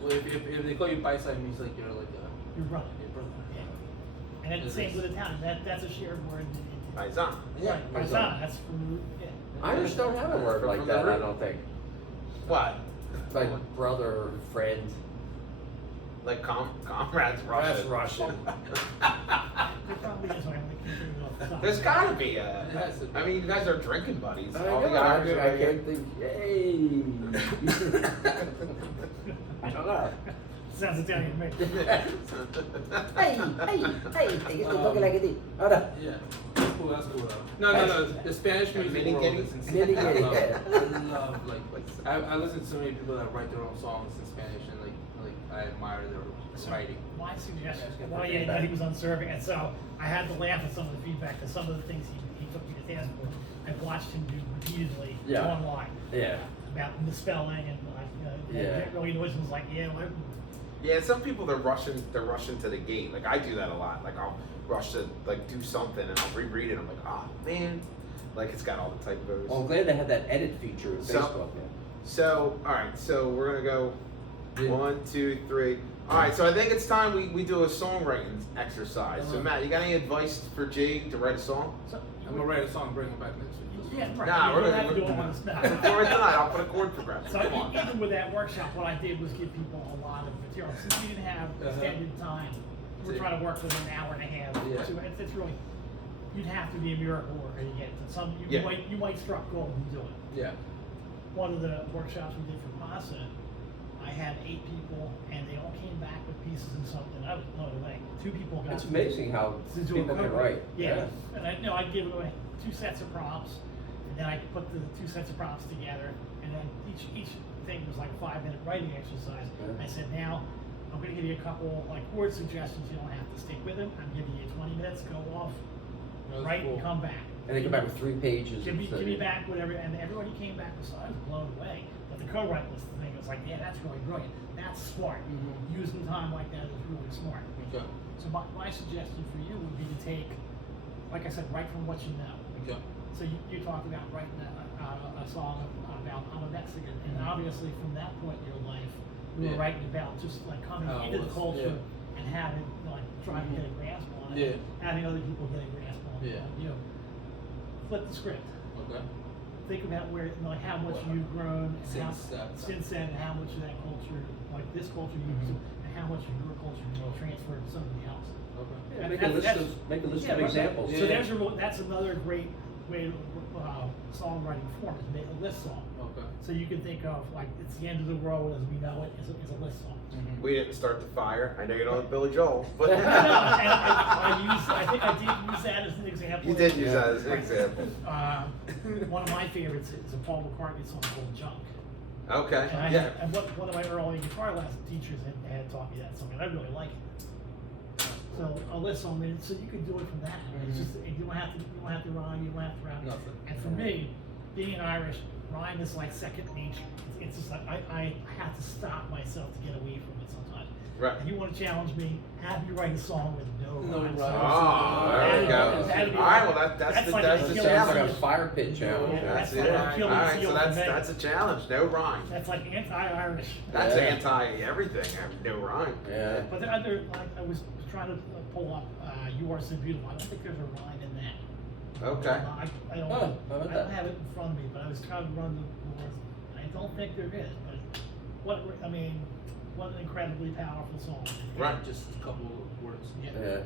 Well, if they call you paisa, it means like you're like Your brother. your brother. Yeah. And then the It same is. with Italian. That's a shared word. Paisan. Yeah, Right. Paisa. Paisa. That's from yeah. Irish don't have a word like From the that, I root. don't think. What? Like brother, friend. Like comrades That's Russian. Russian. They're from probably is. I only keep it off the top. There's gotta be It has to be. I mean, you guys are drinking buddies. I All the know, guys are I can't think. Hey. I don't know. Sounds Italian to me. Hey, hey, get the dog like it. Ahora. Yeah. That's cool, that's cool. No. The Spanish music Mini world Giddy? is insane. Mini I Giddy, love, yeah. I love I listen to so many people that write their own songs in Spanish and like I admire their writing. My suggestion, Yeah, well, yeah, no, he was unserving, and so I had to laugh at some of the feedback, because some of the things he took me to task for, I've watched him do repeatedly Yeah. online, Yeah. about misspelling and like, Yeah. really noise was like, yeah, well, Yeah, some people they're rushing to the gate. Like I do that a lot. Like I'll rush to like do something and I'll reread it. I'm like, oh man, like it's got all the typos. Well, I'm glad they had that edit feature in So- Facebook. So all right, so we're gonna go Yeah. 1, 2, 3. All right, so I think it's time we do a songwriting exercise. So Uh-huh. Matt, you got any advice for Jay to write a song? so. I'm gonna write a song, bring it back next week. Yeah, right. Nah, you we're don't gonna have to do it on the do spot. it tonight. I'll put a chord progression. So Come on. even with that workshop, what I did was give people a lot of material. Since we didn't have extended time, we're See. trying to work within an hour and a half. Yeah. So it's really, you'd have to be a miracle worker to get to some. You Yeah. might struck gold and do it. Yeah. One of the workshops we did for PASA, I had 8 people, and they all came back with pieces and something. I was blown away. 2 people got. It's amazing how to do a people can cover. write. Yeah, and I'd give away 2 sets of prompts, and then I could put the 2 sets of prompts together, and then each thing was like a 5-minute writing exercise. Yeah. I said, now I'm going to give you a couple like word suggestions. You don't have to stick with them. I'm giving you 20 minutes. Go off, That was write, cool. and come back. And they come back with 3 pages. Give me instead of- back whatever, and everybody came back with. So I was blown away. But the co-write was the thing. It was like, yeah, that's really brilliant. That's smart. Mhm. Using time like that is really smart. Okay. So my suggestion for you would be to take, like I said, write from what you know. Okay. So you talk about writing a song about I'm a Mexican, and obviously from that point in your life, you were Yeah. writing about just like coming How it into the was, culture yeah. and having like trying to get a grasp on it, Yeah. having other people get a grasp on it. Yeah. You know, flip the script. Okay. Think about where like how much you've grown and how, Since that time. since then, and how much of that culture, like this culture, you Mhm. and how much of your culture you transferred to somebody else. Okay. Yeah, Make a that's- list that's- of make a list Yeah, of right. examples. So there's that's another great way to songwriting form is make a list song. Okay. So you can think of like it's the end of the world as we know it is a list song. Mhm. We didn't start the fire. I know you don't like Billy Joel, but And I think I did use that as an example. you did use Yeah. that as an example. One of my favorites is a Paul McCartney song called Junk. Okay. And, Yeah. and one of my early guitar lesson teachers had taught me that song, and I really like it. So a list song, I mean, so you can do it from that. It's Mhm. just you don't have to rhyme, you don't have to rap. Nothing. And for me, being Irish, rhyme is like second nature. It's just like I have to stop myself to get away from it sometimes. Right. If you want to challenge me, have me write a song with no No rhymes. rhymes. Oh, there we go. That'd be All right, like- well that's that's the like that's a the Achilles Sounds like challenge. a fire pit challenge. Yeah, That's that's it. like All Achilles right, heel so for me. that's a challenge. No rhyme. That's like anti-Irish. That's Yeah. anti everything. No rhyme. Yeah. But the other, like I was trying to pull up, "You Are So Beautiful." I don't think there's a rhyme in that. Okay. I don't. Oh, how about I don't that? have it in front of me, but I was trying to run the words. I don't think there is, but what an incredibly powerful song. Right. Just a couple of words. Yeah.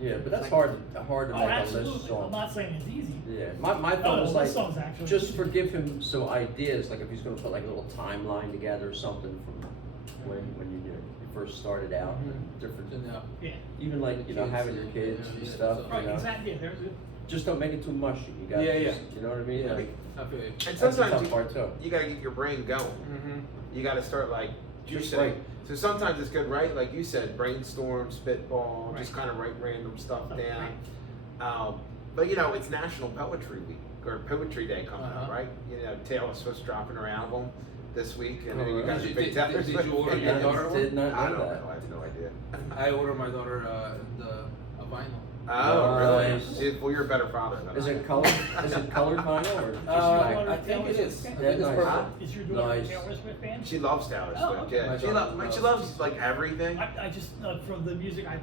Yeah, but that's hard to Oh, make a list absolutely. I'm song. not saying it's easy. Yeah, my No, thought was this like, song's actually just easy. forgive him some ideas, like if he's gonna put like a little timeline together or something from when you first started out, and different, Yeah. Yeah. even like, you know, Kids having your and- kids yeah, and yeah, stuff, so- you Right, know. exactly. Yeah, there's a, Just don't make it too mushy, you gotta Yeah, just, you know what I mean? Yeah. Like, I feel you. And that's the sometimes tough part too. you gotta get your brain going. Mm-hmm. You gotta start like Just juicing. write. So sometimes it's good, right? Like you said, brainstorm, spitball, just Right. kind of write random stuff Oh, down. But you know, it's National Poetry Week or Poetry Day coming up, Uh-huh. right? You know, Taylor Swift's dropping her album this week, and then Oh, you guys did are you- big did- Taylor did you Swift order fans. your daughter one? Did not I know don't that. know. I have no idea. I ordered my daughter a vinyl. Oh, really? Nice. Well, you're a better father than Is I it am. colored? Is it colored vinyl or just black? I think it is. I Yeah, think it's nice. purple. Is your daughter Nice. a Taylor Swift fan? She loves Taylor Oh, Swift. okay. Yeah, My she daughter loves. She loves- loves like everything. I just from the music I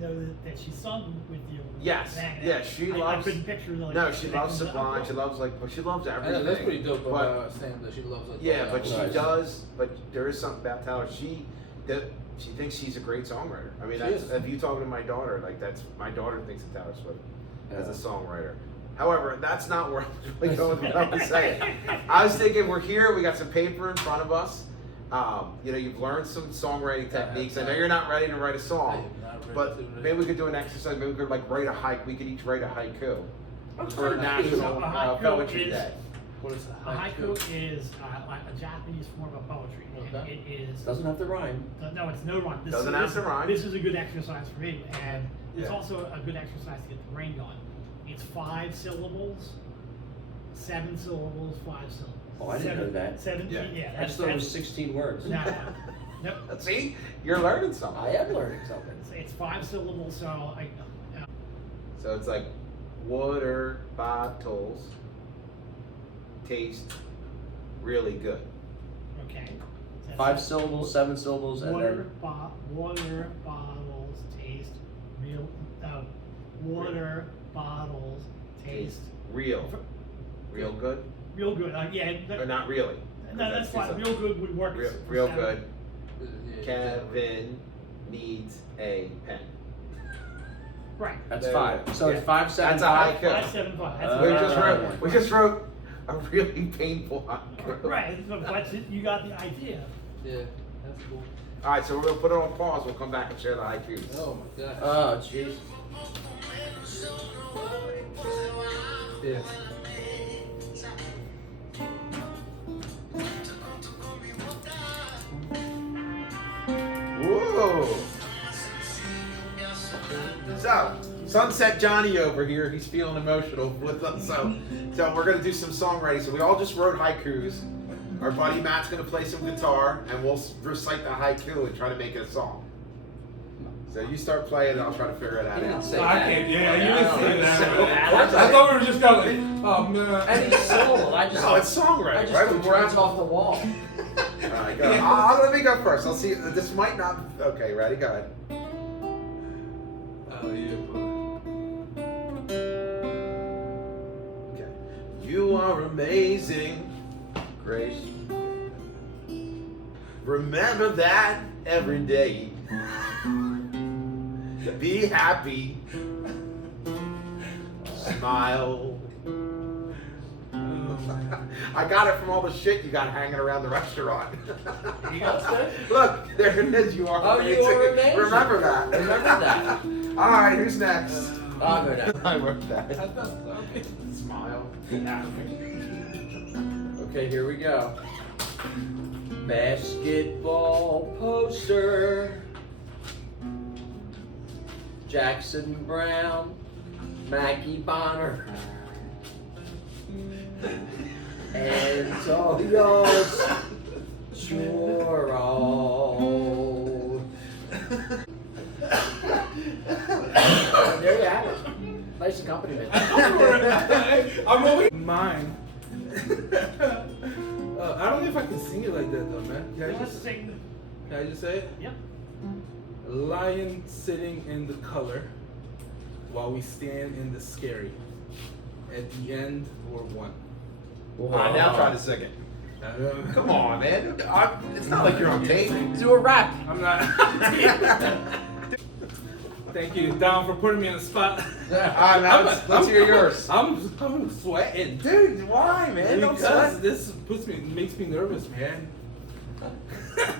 know that she sung with you. Yes. And Yeah, she I loves. couldn't picture like. No, she that loves comes Sublime. up. She loves she loves I everything. know, that's pretty dope But about Sam that she loves like yeah, all but that. she Nice. does. But there is something about Taylor. she thinks she's a great songwriter. I mean, She that's, is. if you talk to my daughter, like that's my daughter thinks of Taylor Swift as a Yeah. songwriter. However, that's not where I was really going with what I was saying. I was thinking we're here, we got some paper in front of us. You know, you've learned some songwriting techniques. I know you're not ready to write a song, but maybe we could do an exercise. Maybe we could like write a hike. We could each write a haiku for National So a haiku Poetry is- Day. What is A haiku is like a Japanese form of poetry. And Okay. it is Doesn't have to rhyme. no, it's no rhyme. Doesn't have to rhyme. This is a good exercise for me, and it's Yeah. also a good exercise to get the brain going. It's 5 syllables, 7 syllables, 5 syllables. Oh, I didn't know that. 17, Yeah. yeah. I just thought it was 16 words. No, nope. See, you're learning something. I am learning something. It's 5 syllables, so So it's like water bottles taste really good. okay. That's 5 syllables, 7 syllables, and water, then water bottles taste real. Water bottles taste Real. Real good? real good. Yeah. Or not really? No, that's fine. Real good would work. Real for good. Yeah. Kevin needs a pen. Right. that's There 5. you go. So Yeah. it's 5, 7, That's a 5. haiku. 5, 7, 5. That's We just wrote a really painful haiku. right, but you got the idea. Yeah, that's cool. All right, so we're gonna put it on pause. We'll come back and share the haikus. Oh my gosh. Oh, jeez. Yeah. Whoa! So, Sunset Johnny over here, he's feeling emotional with us. So we're gonna do some songwriting. So we all just wrote haikus. Our buddy Matt's gonna play some guitar, and we'll recite the haiku and try to make it a song. So you start playing, and I'll try to figure it out. You didn't say I that. can't. Yeah, you didn't say that. That's I thought we were just going. Oh man. Any syllable. I just. No, it's songwriting, I just right? threw We words try- off the wall. All right, go. Let me go first. I'll see. This might not. Okay, ready? Go ahead. Oh yeah. Okay. You are amazing, Grace. Remember that every day. Be happy. Smile. I got it from all the shit you got hanging around the restaurant. That's good. Look, there it is. You are Oh, amazing. you are amazing. Remember that. Remember that. All right, who's next? I'll go down. I wrote that. Okay. Smile. Okay, here we go. Basketball poster. Jackson Brown. Mackie Bonner. Antonio Choro. There you have it. Nice accompaniment. I'm always mine. I don't know if I can sing it like that though, man. Can I Let's just, sing. can I just say it? Yep. A lion sitting in the color while we stand in the scary. At the end, we're one. Now try to sing it. Come on, man. It's not like you're on tape. Do a rap. I'm not. Thank you, Dom, for putting me on the spot. All right, man. Let's hear yours. I'm sweating. Dude, why, man? Don't Because sweat. this makes me nervous, man.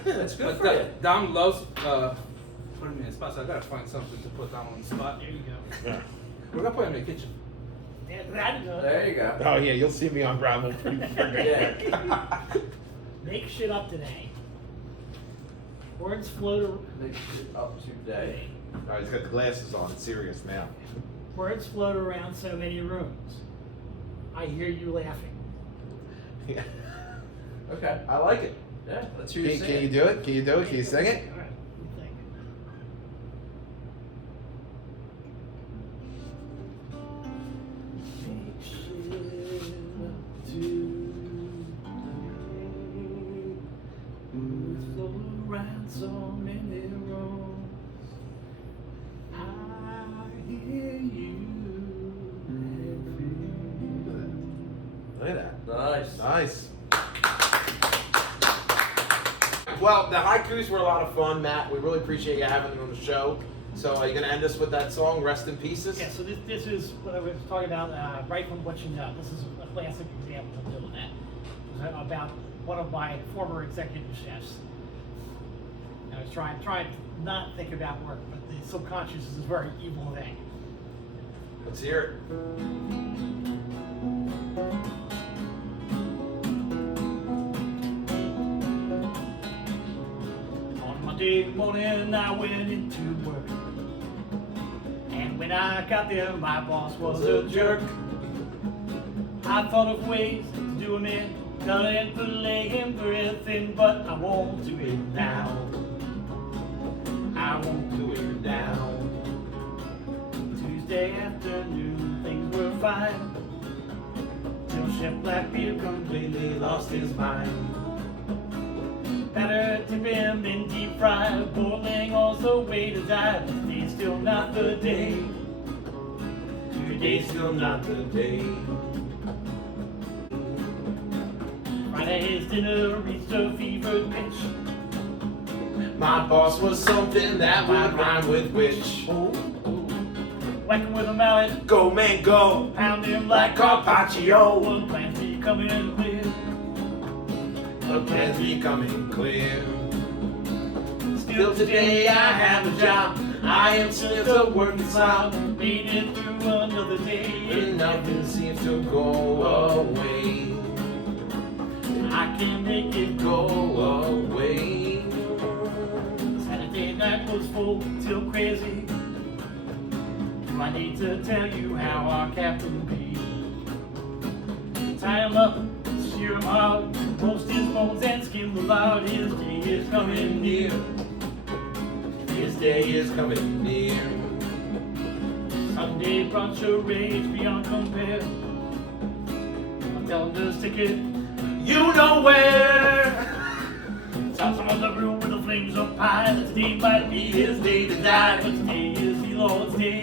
That's good But for you. Dom loves putting me in the spot, so I gotta find something to put Dom on the spot. There you go. We're gonna put him in the kitchen. Yeah, that'd do it. There you go. Oh, yeah, you'll see me on gravel pretty Yeah. Make shit up today. Words float. Make it up today. All right, he's got the glasses on. It's serious now. Words float around so many rooms. I hear you laughing. Yeah. Okay. I like it. Yeah, let's hear you sing it. do it? Can you do it? Can you sing it? All right. You think. Make shit up today. Words float around so many rooms. I hear you laughing. Look at that. Nice. Nice. Well, the haikus were a lot of fun, Matt. We really appreciate you having me on the show. So are you going to end us with that song, Rest in Pieces? Yeah, so this is what I was talking about right from What You Know. This is a classic example of doing that. It was about one of my former executive chefs. And I was trying to not think about work, but the subconscious is a very evil thing. Let's hear it. On Monday morning, I went into work. And when I got there, my boss was a jerk. I thought of ways to do him in, nothing to lay him for anything, but I won't do it now. I won't do it now. Tuesday afternoon, things were fine, till Chef Blackbeard completely lost his mind. Batter to him in deep fry, boiling also way to die. Today's still not the day. Today's still not the day. Friday's dinner reached a fevered pitch. My boss was something that would rhyme with witch. Whack him with a mallet, Go, man, go. pound him like Carpaccio. One plans to come in clear. The plan's becoming clear. Still today I have a job. I am still a working slob. Made it through another day. And nothing seems to go away. I can make it Go go. away. Saturday night was full till crazy. Do I need to tell you how our captain be? Tie him up, shear him out, roast his bones and skin them out. His day is coming near. His day is coming near. Sunday brunch a rage beyond compare. I'm telling the stick it, You know where. top of the room with the flames of pie. That today might be his day to die, but today is the Lord's day.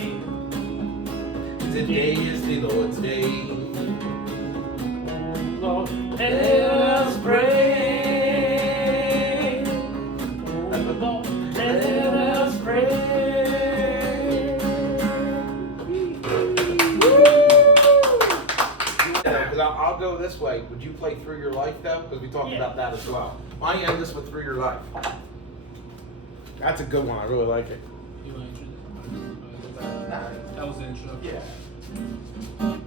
Today is the Lord's day. Oh Lord, let us pray. Oh Lord, let us pray. Because I'll go this way. Would you play Through Your Life though? Because we talked Yeah. about that as well. Why don't you end this with Through Your Life? That's a good one. I really like it. You want to introduce? That was the introduction. Yeah.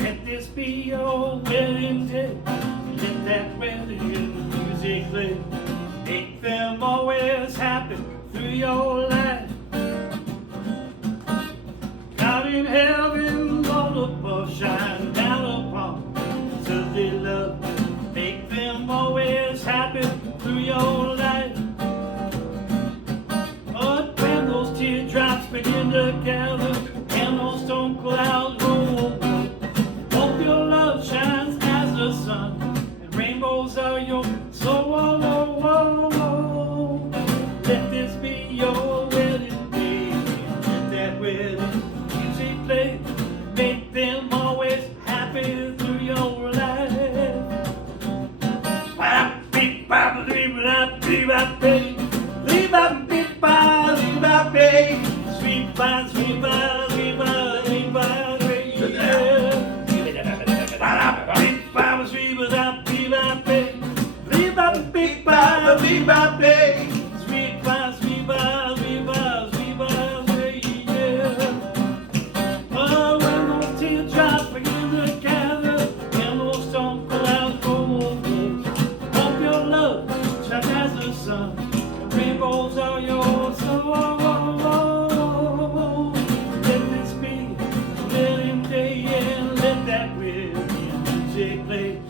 Let this be your wedding day. Let that wedding music play. Make them always happy through your life. God in heaven, Lord above, shine down upon them till they love. Make them always happy through your life. But when those teardrops begin to gather and those storm clouds roll over, hope your love shines as the sun and rainbows are your soul. Oh, oh, oh, oh. Let this be your wedding day. Let that wedding music play. Make them always happy through your life. Sweet by, sweet by, sweet by, sweet by, sweet Oh, when those teardrops begin to gather and those storm clouds roll over, hope your love shines as the sun and rainbows are yours. Let this be a wedding day and let that wedding music play.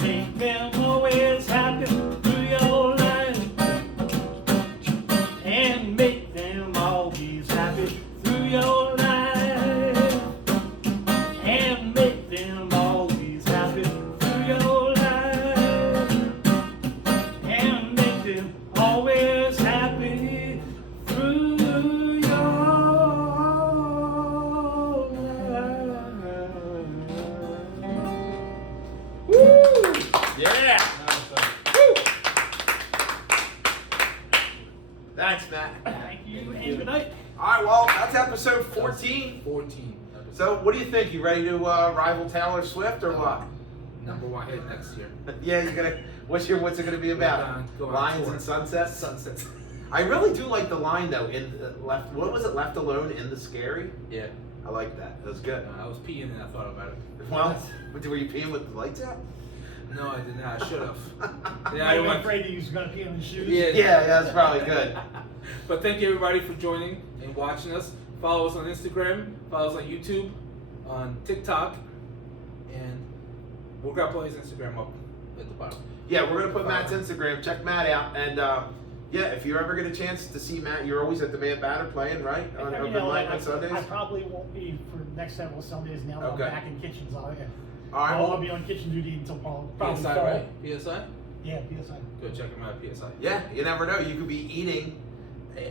Make them always happy through your life and make them always happy through your life and make them always happy through your life and make them always happy through your Yeah. Woo! Thanks, Matt. Thank you, and good night. All right, well, that's episode 14. 14. So, what do you think? You ready to rival Taylor Swift or what? Number 1 hit next year. Yeah, you're gonna. What's it gonna be about? Go on Lions tour. and sunsets. Sunsets. I really do like the line though. In left, what was it? Left alone in the scary. Yeah. I like that. That was good. I was peeing and I thought about it. Well, were you peeing with the lights out? No, I did not. I should have. Yeah, I was afraid he was going to pee on his shoes. Yeah, that's probably good. But thank you everybody for joining and watching us. Follow us on Instagram. Follow us on YouTube, on TikTok, and we're gonna put his Instagram up at the bottom. Yeah, we're gonna put Matt's Instagram. Check Matt out, and yeah, if you ever get a chance to see Matt, you're always at the Man Batter playing, right? On You open know, mic I on Sundays. probably won't be for next several Sundays now that Okay. I'm back in kitchens. All right. I'll Well, be on kitchen duty until probably PSI, fall. right? PSI? Yeah, PSI. Go check him out at PSI. yeah, you never know. You could be eating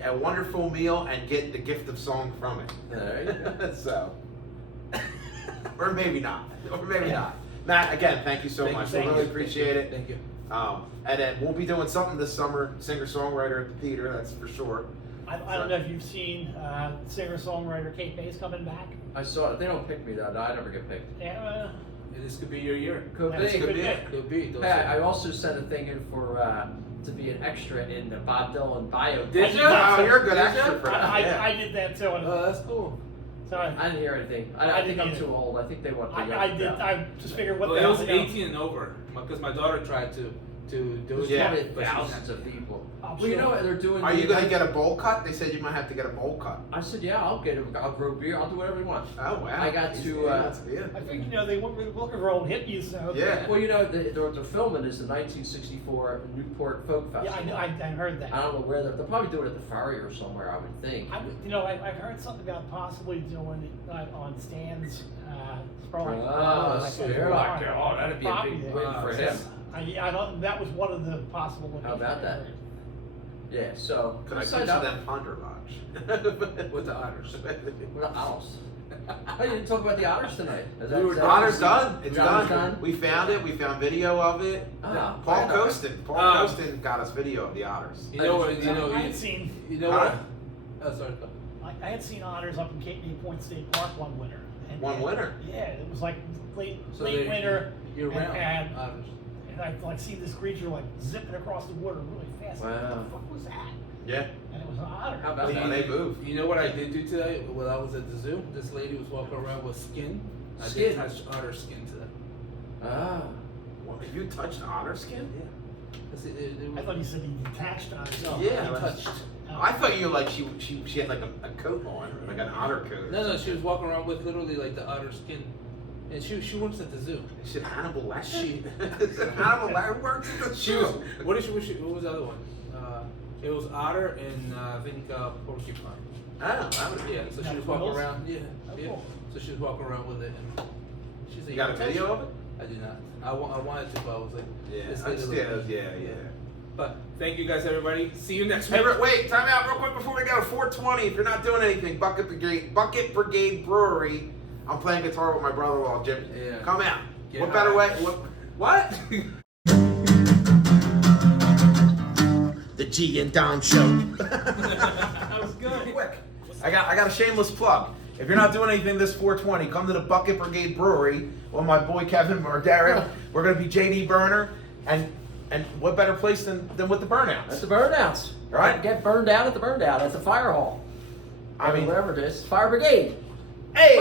a wonderful meal and get the gift of song from it. There you go. So, or maybe not. Or maybe not. Matt, again, thank you so Thank you much. so We much. really appreciate it. Thank you. And then we'll be doing something this summer, singer-songwriter at the Theater, that's for sure. I don't know if you've seen singer-songwriter Kate Bass coming back. I saw it. They don't pick me though. I never get picked. Yeah, This could be your year. Could that's be. a good be. pick. Could be. Those Hey, I also sent a thing in for to be an extra in the Bob Dylan bio. Did you? Oh, you're a good Did extra you? for that. yeah. I did that too. That's cool. So I didn't hear anything. I I think didn't I'm either. too old. I think they want the young I did. crowd. I just figured what Well, the it was hell. 18 and over because my daughter tried to do There's it. Yeah. probably but she's not. thousands of people. I'm Well, you sure. know what they're doing. Are the you going to event- get a bowl cut? They said you might have to get a bowl cut. I said, yeah, I'll get it. I'll grow beer. I'll do whatever you want. Oh, wow. I got to, Yeah. I think they were looking for old hippies. So Yeah. Well, you know, they're filming is the 1964 Newport Folk Yeah, Festival. I heard that. I don't know where they'll probably do it at the Ferry or somewhere. I would think. I've heard something about possibly doing it on Stan's. Probably. They're like, oh, that'd be a property big there. win for him. I don't. That was one of the possible. How about that? Yeah. So Could I sign pitch up. them Ponder Lodge? With the honors. With the Owls. Oh, you didn't talk about the Otters tonight. Is We were that- Honors done. It's Honors done. We found it. We found video of it. Ah, Paul right. Costin. Paul Oh. Costin got us video of the Otters. You know what? I had seen. You know Huh? what? Oh, sorry. I had seen honors up in Cape May Point State Park one winter. One winter? Yeah, it was like late So late they- winter. Year round. And Otters. I like see this creature like zipping across the water really fast. Like, Wow. what the fuck was that? Yeah. And it was an otter. How about Yeah, that? they move. You know what I did do today when I was at the zoo? This lady was walking around with skin. I Skin? did touch otter skin today. Ah. What, you touched otter skin? I thought you said he detached otters. No, Yeah, he that's- touched. I thought you like she had like a coat on, like an otter coat. No, she was walking around with literally like the otter skin. And she works at the zoo. She said Hannibal Lecter. She- Hannibal Lecter works at the She was, zoo. what was the other one? It was otter and I think porcupine. Oh, that would be. Yeah, so she was Quills? walking around. Yeah, Oh, yeah. cool. So she was walking around with it, and she's like, You got a touch video it?" of it? I do not. I wanted to, but I was like, Yeah, this I lady understand. looked- Yeah. But thank you guys, everybody. See you next Hey, week. wait, time out real quick before we go. 420. If you're not doing anything, Bucket Brigade Brewery. I'm playing guitar with my brother-in-law Jimmy. Yeah. Come out. Get What better high. way? What? The G and Dom Show. That was good. Quick. I got a shameless plug. If you're not doing anything this 420, come to the Bucket Brigade Brewery with my boy Kevin Mordera. We're gonna be JD Burner, and what better place than with the Burnouts? That's the burnouts. Right. Get burned down at the burn down. That's a fire hall. I mean, whatever it is. Fire brigade. hey.